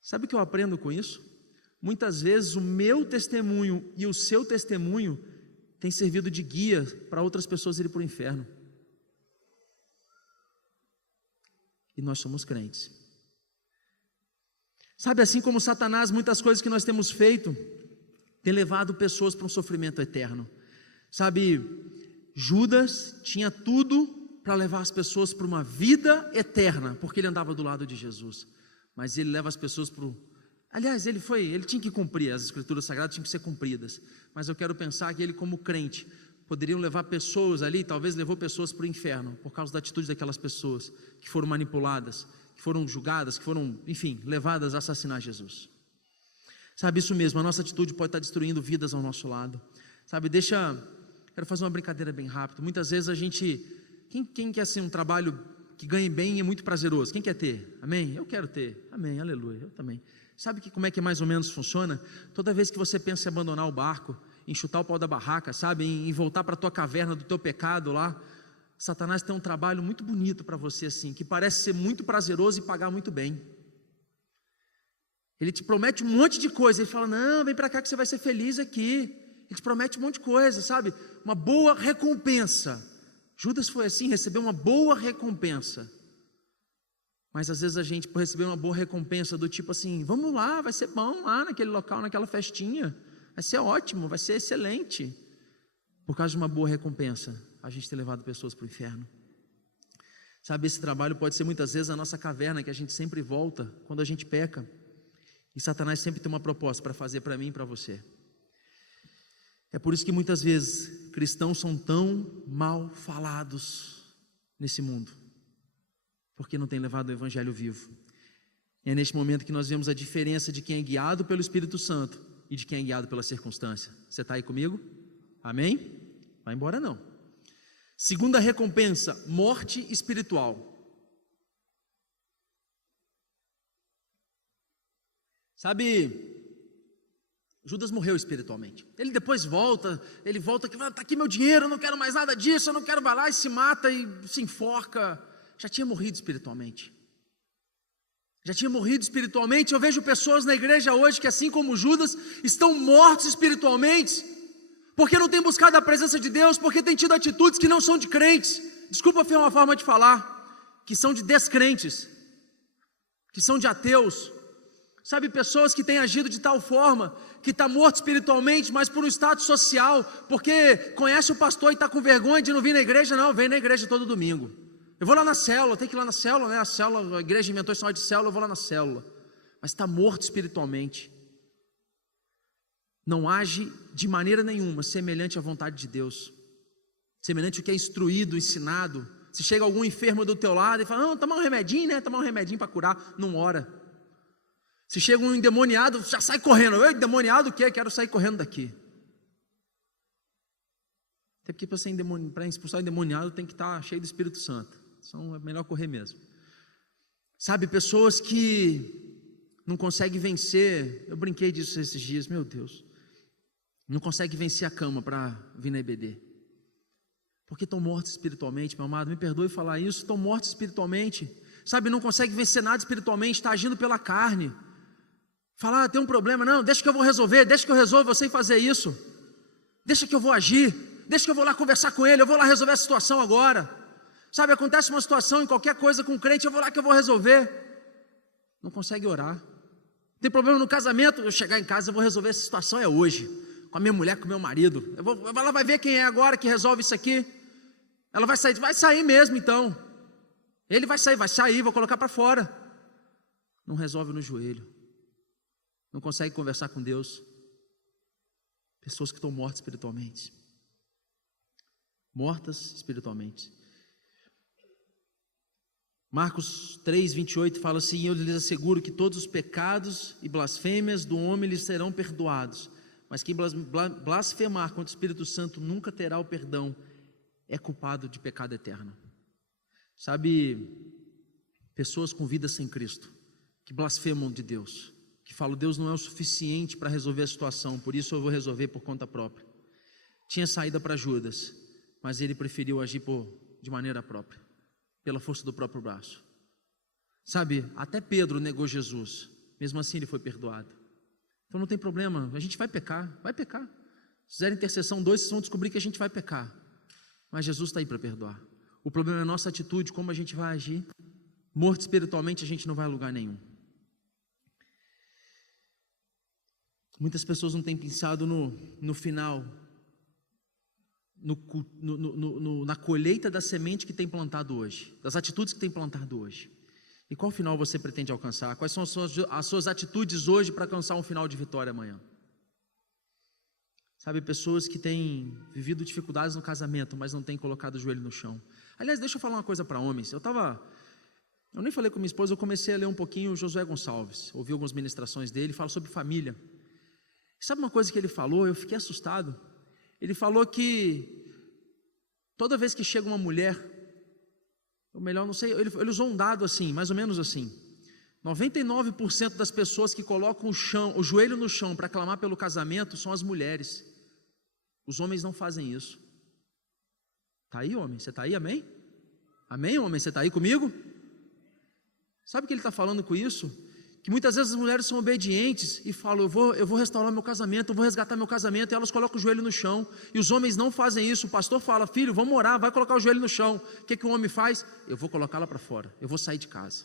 Sabe o que eu aprendo com isso? Muitas vezes o meu testemunho e o seu testemunho tem servido de guia para outras pessoas irem para o inferno. E nós somos crentes. Sabe, assim como Satanás, muitas coisas que nós temos feito tem levado pessoas para um sofrimento eterno. Sabe, Judas tinha tudo para levar as pessoas para uma vida eterna, porque ele andava do lado de Jesus, mas ele leva as pessoas para o... Aliás, ele tinha que cumprir, as escrituras sagradas tinham que ser cumpridas, mas eu quero pensar que ele, como crente, poderiam levar pessoas ali, talvez levou pessoas para o inferno, por causa da atitude daquelas pessoas, que foram manipuladas, que foram julgadas, que foram, enfim, levadas a assassinar Jesus. Sabe, isso mesmo, a nossa atitude pode estar destruindo vidas ao nosso lado. Sabe, quero fazer uma brincadeira bem rápido. Muitas vezes a gente, quem quer ser um trabalho que ganhe bem é muito prazeroso? Quem quer ter? Amém? Eu quero ter. Amém, aleluia, eu também. Sabe como é que mais ou menos funciona? Toda vez que você pensa em abandonar o barco, em chutar o pau da barraca, sabe, em voltar para a tua caverna do teu pecado lá, Satanás tem um trabalho muito bonito para você assim, que parece ser muito prazeroso e pagar muito bem. Ele te promete um monte de coisa, ele fala, não, vem para cá que você vai ser feliz aqui. Ele te promete um monte de coisa, sabe, uma boa recompensa. Judas foi assim, recebeu uma boa recompensa. Mas às vezes a gente, por receber uma boa recompensa do tipo assim, vamos lá, vai ser bom lá naquele local, naquela festinha, vai ser ótimo, vai ser excelente. Por causa de uma boa recompensa, a gente tem levado pessoas para o inferno. Sabe, esse trabalho pode ser muitas vezes a nossa caverna, que a gente sempre volta quando a gente peca. E Satanás sempre tem uma proposta para fazer para mim e para você. É por isso que muitas vezes cristãos são tão mal falados nesse mundo, porque não tem levado o evangelho vivo. É neste momento que nós vemos a diferença de quem é guiado pelo Espírito Santo e de quem é guiado pela circunstância. Você está aí comigo? Amém? Vai embora não. Segunda recompensa, morte espiritual. Sabe, Judas morreu espiritualmente. Ele depois volta, que está aqui meu dinheiro, eu não quero mais nada disso, eu não quero, vai lá e se mata e se enforca. Já tinha morrido espiritualmente. Já tinha morrido espiritualmente. Eu vejo pessoas na igreja hoje que, assim como Judas, estão mortos espiritualmente, porque não têm buscado a presença de Deus, porque têm tido atitudes que não são de crentes. Desculpa, foi uma forma de falar, que são de descrentes, que são de ateus. Sabe, pessoas que têm agido de tal forma, que está morto espiritualmente, mas por um status social, porque conhece o pastor e está com vergonha de não vir na igreja. Não, vem na igreja todo domingo. Eu vou lá na célula, tem que ir lá na célula, né? A igreja inventou esse negócio de célula, eu vou lá na célula. Mas está morto espiritualmente. Não age de maneira nenhuma semelhante à vontade de Deus, semelhante ao que é instruído, ensinado. Se chega algum enfermo do teu lado e fala, não, tomar um remedinho, né? Tomar um remedinho para curar, não ora. Se chega um endemoniado, já sai correndo. Eu, endemoniado o quê? Quero sair correndo daqui. Até porque para expulsar o endemoniado tem que estar cheio do Espírito Santo. Então é melhor correr mesmo. Sabe, pessoas que não conseguem vencer. Eu brinquei disso esses dias, meu Deus. Não conseguem vencer a cama para vir na EBD. Porque estão mortos espiritualmente, meu amado. Me perdoe falar isso. Estão mortos espiritualmente. Sabe, não conseguem vencer nada espiritualmente. Está agindo pela carne. Falar, tem um problema, não, deixa que eu vou resolver, deixa que eu resolvo, eu sei fazer isso, deixa que eu vou agir, deixa que eu vou lá conversar com ele, eu vou lá resolver a situação agora. Sabe, acontece uma situação em qualquer coisa com o crente, eu vou lá que eu vou resolver. Não consegue orar. Tem problema no casamento, eu chegar em casa, eu vou resolver essa situação, é hoje, com a minha mulher, com o meu marido. Ela vai ver quem é agora que resolve isso aqui. Ela vai sair mesmo então. Ele vai sair, vou colocar para fora. Não resolve no joelho. Não consegue conversar com Deus. Pessoas que estão mortas espiritualmente. Mortas espiritualmente. Marcos 3, 28 fala assim: eu lhes asseguro que todos os pecados e blasfêmias do homem lhes serão perdoados, mas quem blasfemar contra o Espírito Santo nunca terá o perdão, é culpado de pecado eterno. Sabe, pessoas com vida sem Cristo, que blasfemam de Deus, que falam, Deus não é o suficiente para resolver a situação, por isso eu vou resolver por conta própria. Tinha saída para Judas, mas ele preferiu agir de maneira própria, pela força do próprio braço. Sabe, até Pedro negou Jesus, mesmo assim ele foi perdoado. Então não tem problema, a gente vai pecar. Se fizer intercessão 2, vocês vão descobrir que a gente vai pecar, mas Jesus está aí para perdoar. O problema é a nossa atitude, como a gente vai agir. Morto espiritualmente, a gente não vai a lugar nenhum. Muitas pessoas não têm pensado no final, na colheita da semente que tem plantado hoje, das atitudes que tem plantado hoje. E qual final você pretende alcançar? Quais são as suas atitudes hoje para alcançar um final de vitória amanhã? Sabe, pessoas que têm vivido dificuldades no casamento, mas não têm colocado o joelho no chão. Aliás, deixa eu falar uma coisa para homens. Eu nem falei com minha esposa, eu comecei a ler um pouquinho o Josué Gonçalves, ouvi algumas ministrações dele, fala sobre família. Sabe uma coisa que ele falou? Eu fiquei assustado. Ele falou que toda vez que chega uma mulher, ou melhor, não sei, ele usou um dado assim, mais ou menos assim: 99% das pessoas que colocam o joelho no chão para clamar pelo casamento são as mulheres. Os homens não fazem isso. Está aí, homem? Você está aí, amém? Amém, homem? Você está aí comigo? Sabe o que ele está falando com isso? Que muitas vezes as mulheres são obedientes e falam, eu vou restaurar meu casamento, eu vou resgatar meu casamento, e elas colocam o joelho no chão, e os homens não fazem isso. O pastor fala, filho, vamos orar, vai colocar o joelho no chão. O que o homem faz? Eu vou colocá-la para fora, eu vou sair de casa.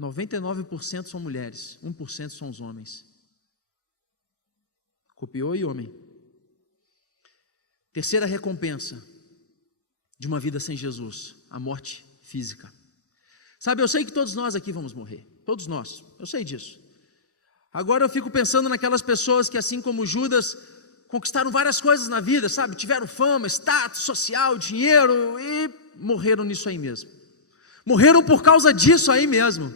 99% são mulheres, 1% são os homens. Copiou aí, homem? Terceira recompensa de uma vida sem Jesus, a morte física. Sabe, eu sei que todos nós aqui vamos morrer, todos nós, eu sei disso. Agora eu fico pensando naquelas pessoas que, assim como Judas, conquistaram várias coisas na vida, sabe, tiveram fama, status social, dinheiro, e morreram nisso aí mesmo. Morreram por causa disso aí mesmo.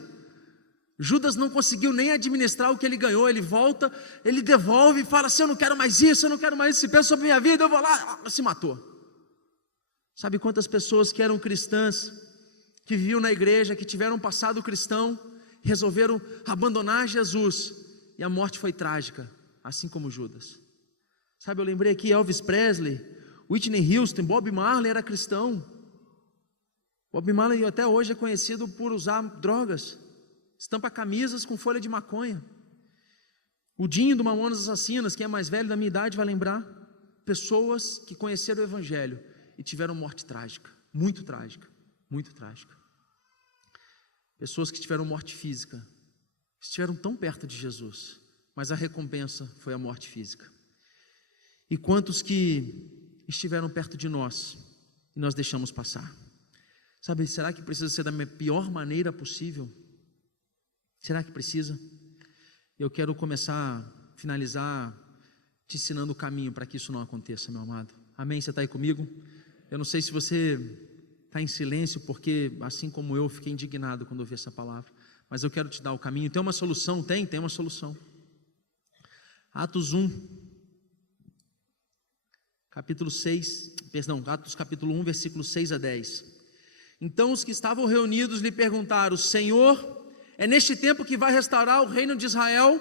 Judas não conseguiu nem administrar o que ele ganhou, ele volta, ele devolve e fala assim, eu não quero mais isso, eu não quero mais isso, se pensa sobre minha vida, eu vou lá, se matou. Sabe quantas pessoas que eram cristãs, que viviam na igreja, que tiveram um passado cristão, resolveram abandonar Jesus e a morte foi trágica, assim como Judas. Sabe, eu lembrei aqui Elvis Presley, Whitney Houston, Bob Marley era cristão. Bob Marley até hoje é conhecido por usar drogas, estampa camisas com folha de maconha. O Dinho do Mamonas Assassinas, quem é mais velho da minha idade vai lembrar, pessoas que conheceram o Evangelho e tiveram morte trágica, muito trágica, muito trágica. Pessoas que tiveram morte física, estiveram tão perto de Jesus, mas a recompensa foi a morte física. E quantos que estiveram perto de nós e nós deixamos passar? Sabe, será que precisa ser da pior maneira possível? Será que precisa? Eu quero começar, finalizar, te ensinando o caminho para que isso não aconteça, meu amado. Amém? Você está aí comigo? Eu não sei se você está em silêncio, porque assim como eu, fiquei indignado quando ouvi essa palavra. Mas eu quero te dar o caminho. Tem uma solução? Tem uma solução. Atos capítulo 1, versículo 6 a 10. Então os que estavam reunidos lhe perguntaram: Senhor, é neste tempo que vai restaurar o reino de Israel?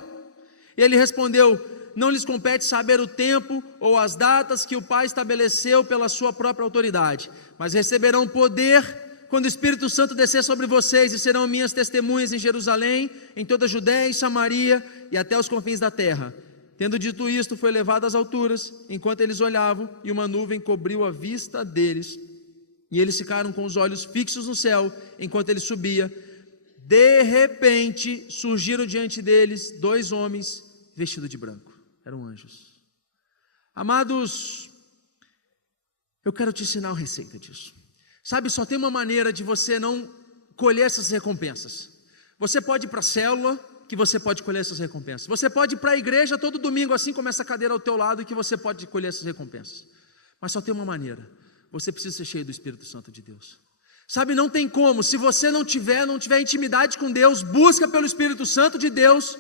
E ele respondeu: não lhes compete saber o tempo ou as datas que o Pai estabeleceu pela sua própria autoridade, mas receberão poder quando o Espírito Santo descer sobre vocês, e serão minhas testemunhas em Jerusalém, em toda a Judéia e Samaria e até os confins da terra. Tendo dito isto, foi levado às alturas, enquanto eles olhavam, e uma nuvem cobriu a vista deles, e eles ficaram com os olhos fixos no céu, enquanto ele subia. De repente, surgiram diante deles 2 homens vestidos de branco, eram anjos. Amados, eu quero te ensinar a receita disso. Sabe, só tem uma maneira de você não colher essas recompensas. Você pode ir para a célula, que você pode colher essas recompensas. Você pode ir para a igreja todo domingo, assim como essa cadeira ao teu lado, que você pode colher essas recompensas. Mas só tem uma maneira: você precisa ser cheio do Espírito Santo de Deus. Sabe, não tem como. Se você não tiver intimidade com Deus, busca pelo Espírito Santo de Deus,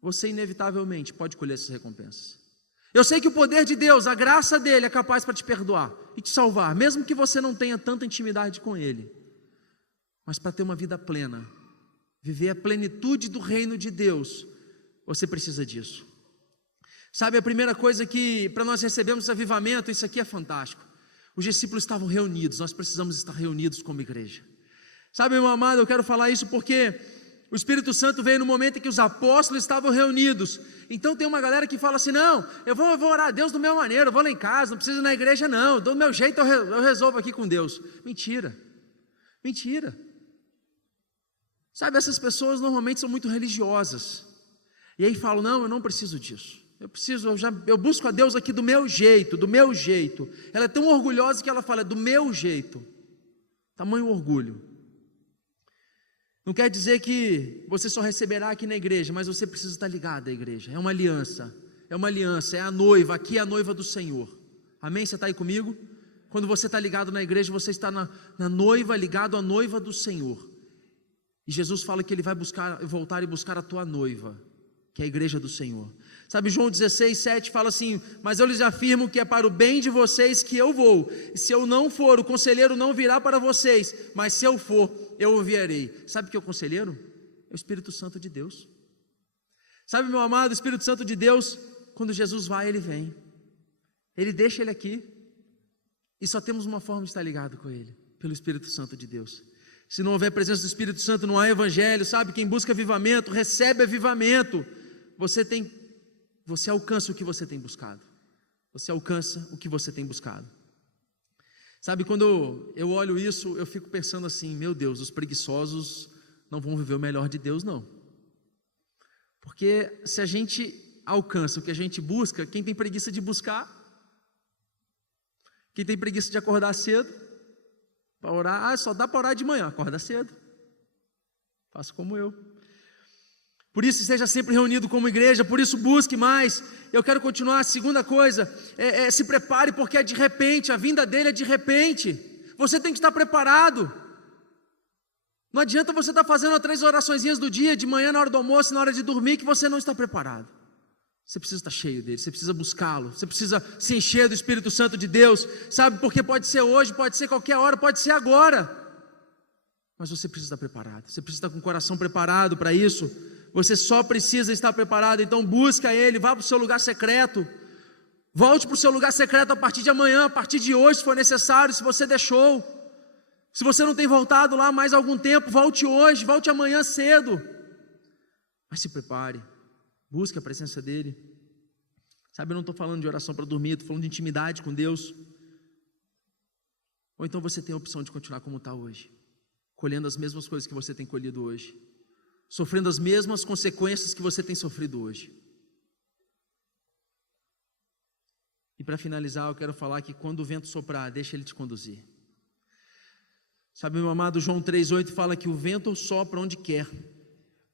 você inevitavelmente pode colher essas recompensas. Eu sei que o poder de Deus, a graça dele é capaz para te perdoar e te salvar, mesmo que você não tenha tanta intimidade com ele. Mas para ter uma vida plena, viver a plenitude do reino de Deus, você precisa disso. Sabe, a primeira coisa que, para nós recebermos avivamento, isso aqui é fantástico. Os discípulos estavam reunidos, nós precisamos estar reunidos como igreja. Sabe, meu amado, eu quero falar isso porque o Espírito Santo veio no momento em que os apóstolos estavam reunidos. Então tem uma galera que fala assim: não, eu vou orar a Deus do meu maneiro, eu vou lá em casa, não preciso ir na igreja não, do meu jeito eu resolvo aqui com Deus. Mentira, mentira. Sabe, essas pessoas normalmente são muito religiosas, e aí falam: não, eu não preciso disso, eu busco a Deus aqui do meu jeito. Ela é tão orgulhosa que ela fala: é do meu jeito. Tamanho orgulho. Não quer dizer que você só receberá aqui na igreja, mas você precisa estar ligado à igreja. É uma aliança, é a noiva, aqui é a noiva do Senhor. Amém? Você está aí comigo? Quando você está ligado na igreja, você está na noiva, ligado à noiva do Senhor. E Jesus fala que ele vai voltar e buscar a tua noiva, que é a igreja do Senhor. Sabe, João 16:7 fala assim: mas eu lhes afirmo que é para o bem de vocês que eu vou, e se eu não for, o conselheiro não virá para vocês, mas se eu for, eu o enviarei. Sabe o que é o conselheiro? É o Espírito Santo de Deus. Sabe, meu amado, o Espírito Santo de Deus, quando Jesus vai, ele vem, ele deixa ele aqui, e só temos uma forma de estar ligado com ele: pelo Espírito Santo de Deus. Se não houver presença do Espírito Santo, não há evangelho. Sabe, quem busca avivamento, recebe avivamento. Você alcança o que você tem buscado. Você alcança o que você tem buscado. Sabe, quando eu olho isso, eu fico pensando assim: meu Deus, os preguiçosos não vão viver o melhor de Deus, não. Porque se a gente alcança o que a gente busca, quem tem preguiça de buscar, quem tem preguiça de acordar cedo para orar, só dá para orar de manhã, acorda cedo, faça como eu. Por isso esteja sempre reunido como igreja, por isso busque mais. Eu quero continuar. A segunda coisa, se prepare, porque é de repente, a vinda dele é de repente. Você tem que estar preparado. Não adianta você estar fazendo 3 oraçõezinhas do dia, de manhã, na hora do almoço, na hora de dormir, que você não está preparado. Você precisa estar cheio dele, você precisa buscá-lo, você precisa se encher do Espírito Santo de Deus, sabe, porque pode ser hoje, pode ser qualquer hora, pode ser agora, mas você precisa estar preparado, você precisa estar com o coração preparado para isso. Você só precisa estar preparado. Então busca Ele, vá para o seu lugar secreto. Volte para o seu lugar secreto a partir de amanhã, a partir de hoje, se for necessário, se você deixou. Se você não tem voltado lá mais algum tempo, volte hoje, volte amanhã cedo. Mas se prepare, busque a presença dEle. Sabe, eu não estou falando de oração para dormir, estou falando de intimidade com Deus. Ou então você tem a opção de continuar como está hoje, colhendo as mesmas coisas que você tem colhido hoje, sofrendo as mesmas consequências que você tem sofrido hoje. E para finalizar, eu quero falar que quando o vento soprar, deixa ele te conduzir. Sabe, meu amado, João 3,8 fala que o vento sopra onde quer.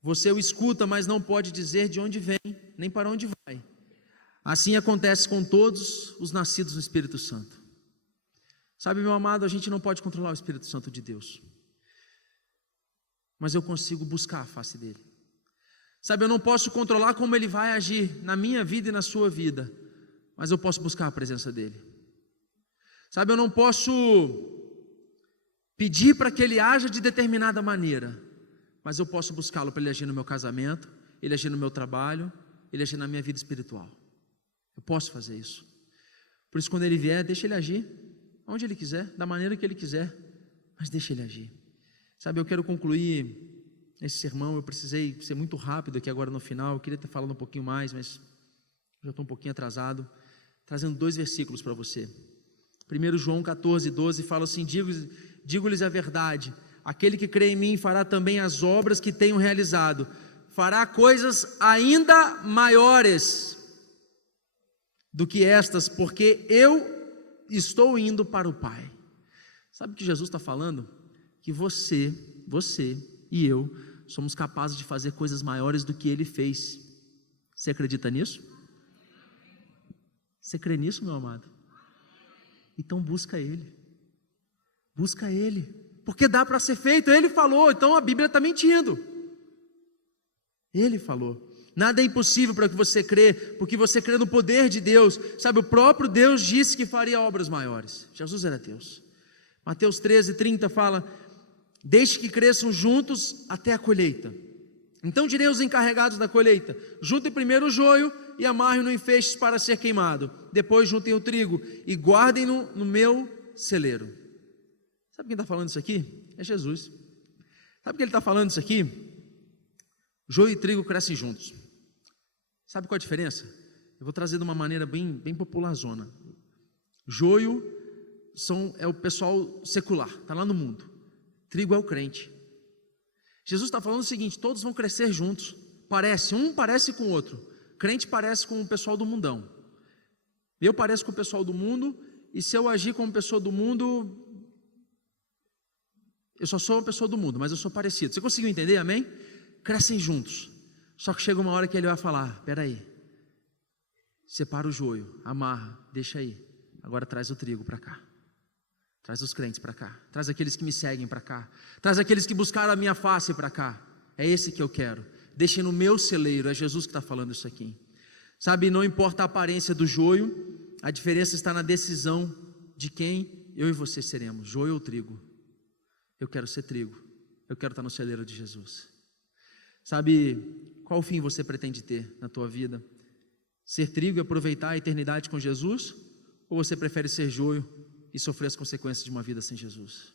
Você o escuta, mas não pode dizer de onde vem, nem para onde vai. Assim acontece com todos os nascidos no Espírito Santo. Sabe, meu amado, a gente não pode controlar o Espírito Santo de Deus, mas eu consigo buscar a face dele. Sabe, eu não posso controlar como ele vai agir na minha vida e na sua vida, mas eu posso buscar a presença dele. Sabe, eu não posso pedir para que ele haja de determinada maneira, mas eu posso buscá-lo para ele agir no meu casamento, ele agir no meu trabalho, ele agir na minha vida espiritual. Eu posso fazer isso. Por isso, quando ele vier, deixa ele agir onde ele quiser, da maneira que ele quiser, mas deixa ele agir. Sabe, eu quero concluir esse sermão. Eu precisei ser muito rápido aqui agora no final. Eu queria ter falado um pouquinho mais, mas já estou um pouquinho atrasado. Trazendo 2 versículos para você. 1 João 14:12 fala assim: digo-lhes a verdade, aquele que crê em mim fará também as obras que tenho realizado, fará coisas ainda maiores do que estas, porque eu estou indo para o Pai. Sabe o que Jesus está falando? Que você e eu somos capazes de fazer coisas maiores do que Ele fez. Você acredita nisso? Você crê nisso, meu amado? Então busca Ele, porque dá para ser feito. Ele falou, então a Bíblia está mentindo. Ele falou. Nada é impossível para que você crê, porque você crê no poder de Deus. Sabe, o próprio Deus disse que faria obras maiores. Jesus era Deus. Mateus 13:30 fala: deixe que cresçam juntos até a colheita. Então direi aos encarregados da colheita: juntem primeiro o joio e amarrem-no em feixes para ser queimado. Depois juntem o trigo e guardem-no no meu celeiro. Sabe quem está falando isso aqui? É Jesus. Sabe que ele está falando isso aqui? Joio e trigo crescem juntos. Sabe qual a diferença? Eu vou trazer de uma maneira bem popularzona. Joio é o pessoal secular, está lá no mundo. Trigo é o crente. Jesus está falando o seguinte: todos vão crescer juntos. Um parece com o outro. Crente parece com o pessoal do mundão. Eu pareço com o pessoal do mundo, e se eu agir como pessoa do mundo, eu só sou uma pessoa do mundo, mas eu sou parecido. Você conseguiu entender? Amém? Crescem juntos. Só que chega uma hora que ele vai falar: espera aí, separa o joio, amarra, deixa aí, agora traz o trigo para cá, traz os crentes para cá, traz aqueles que me seguem para cá, traz aqueles que buscaram a minha face para cá. É esse que eu quero, deixe no meu celeiro. É Jesus que está falando isso aqui. Sabe, não importa a aparência do joio, a diferença está na decisão de quem eu e você seremos, joio ou trigo. Eu quero ser trigo, eu quero estar no celeiro de Jesus. Sabe, qual fim você pretende ter na tua vida? Ser trigo e aproveitar a eternidade com Jesus? Ou você prefere ser joio e sofrer as consequências de uma vida sem Jesus?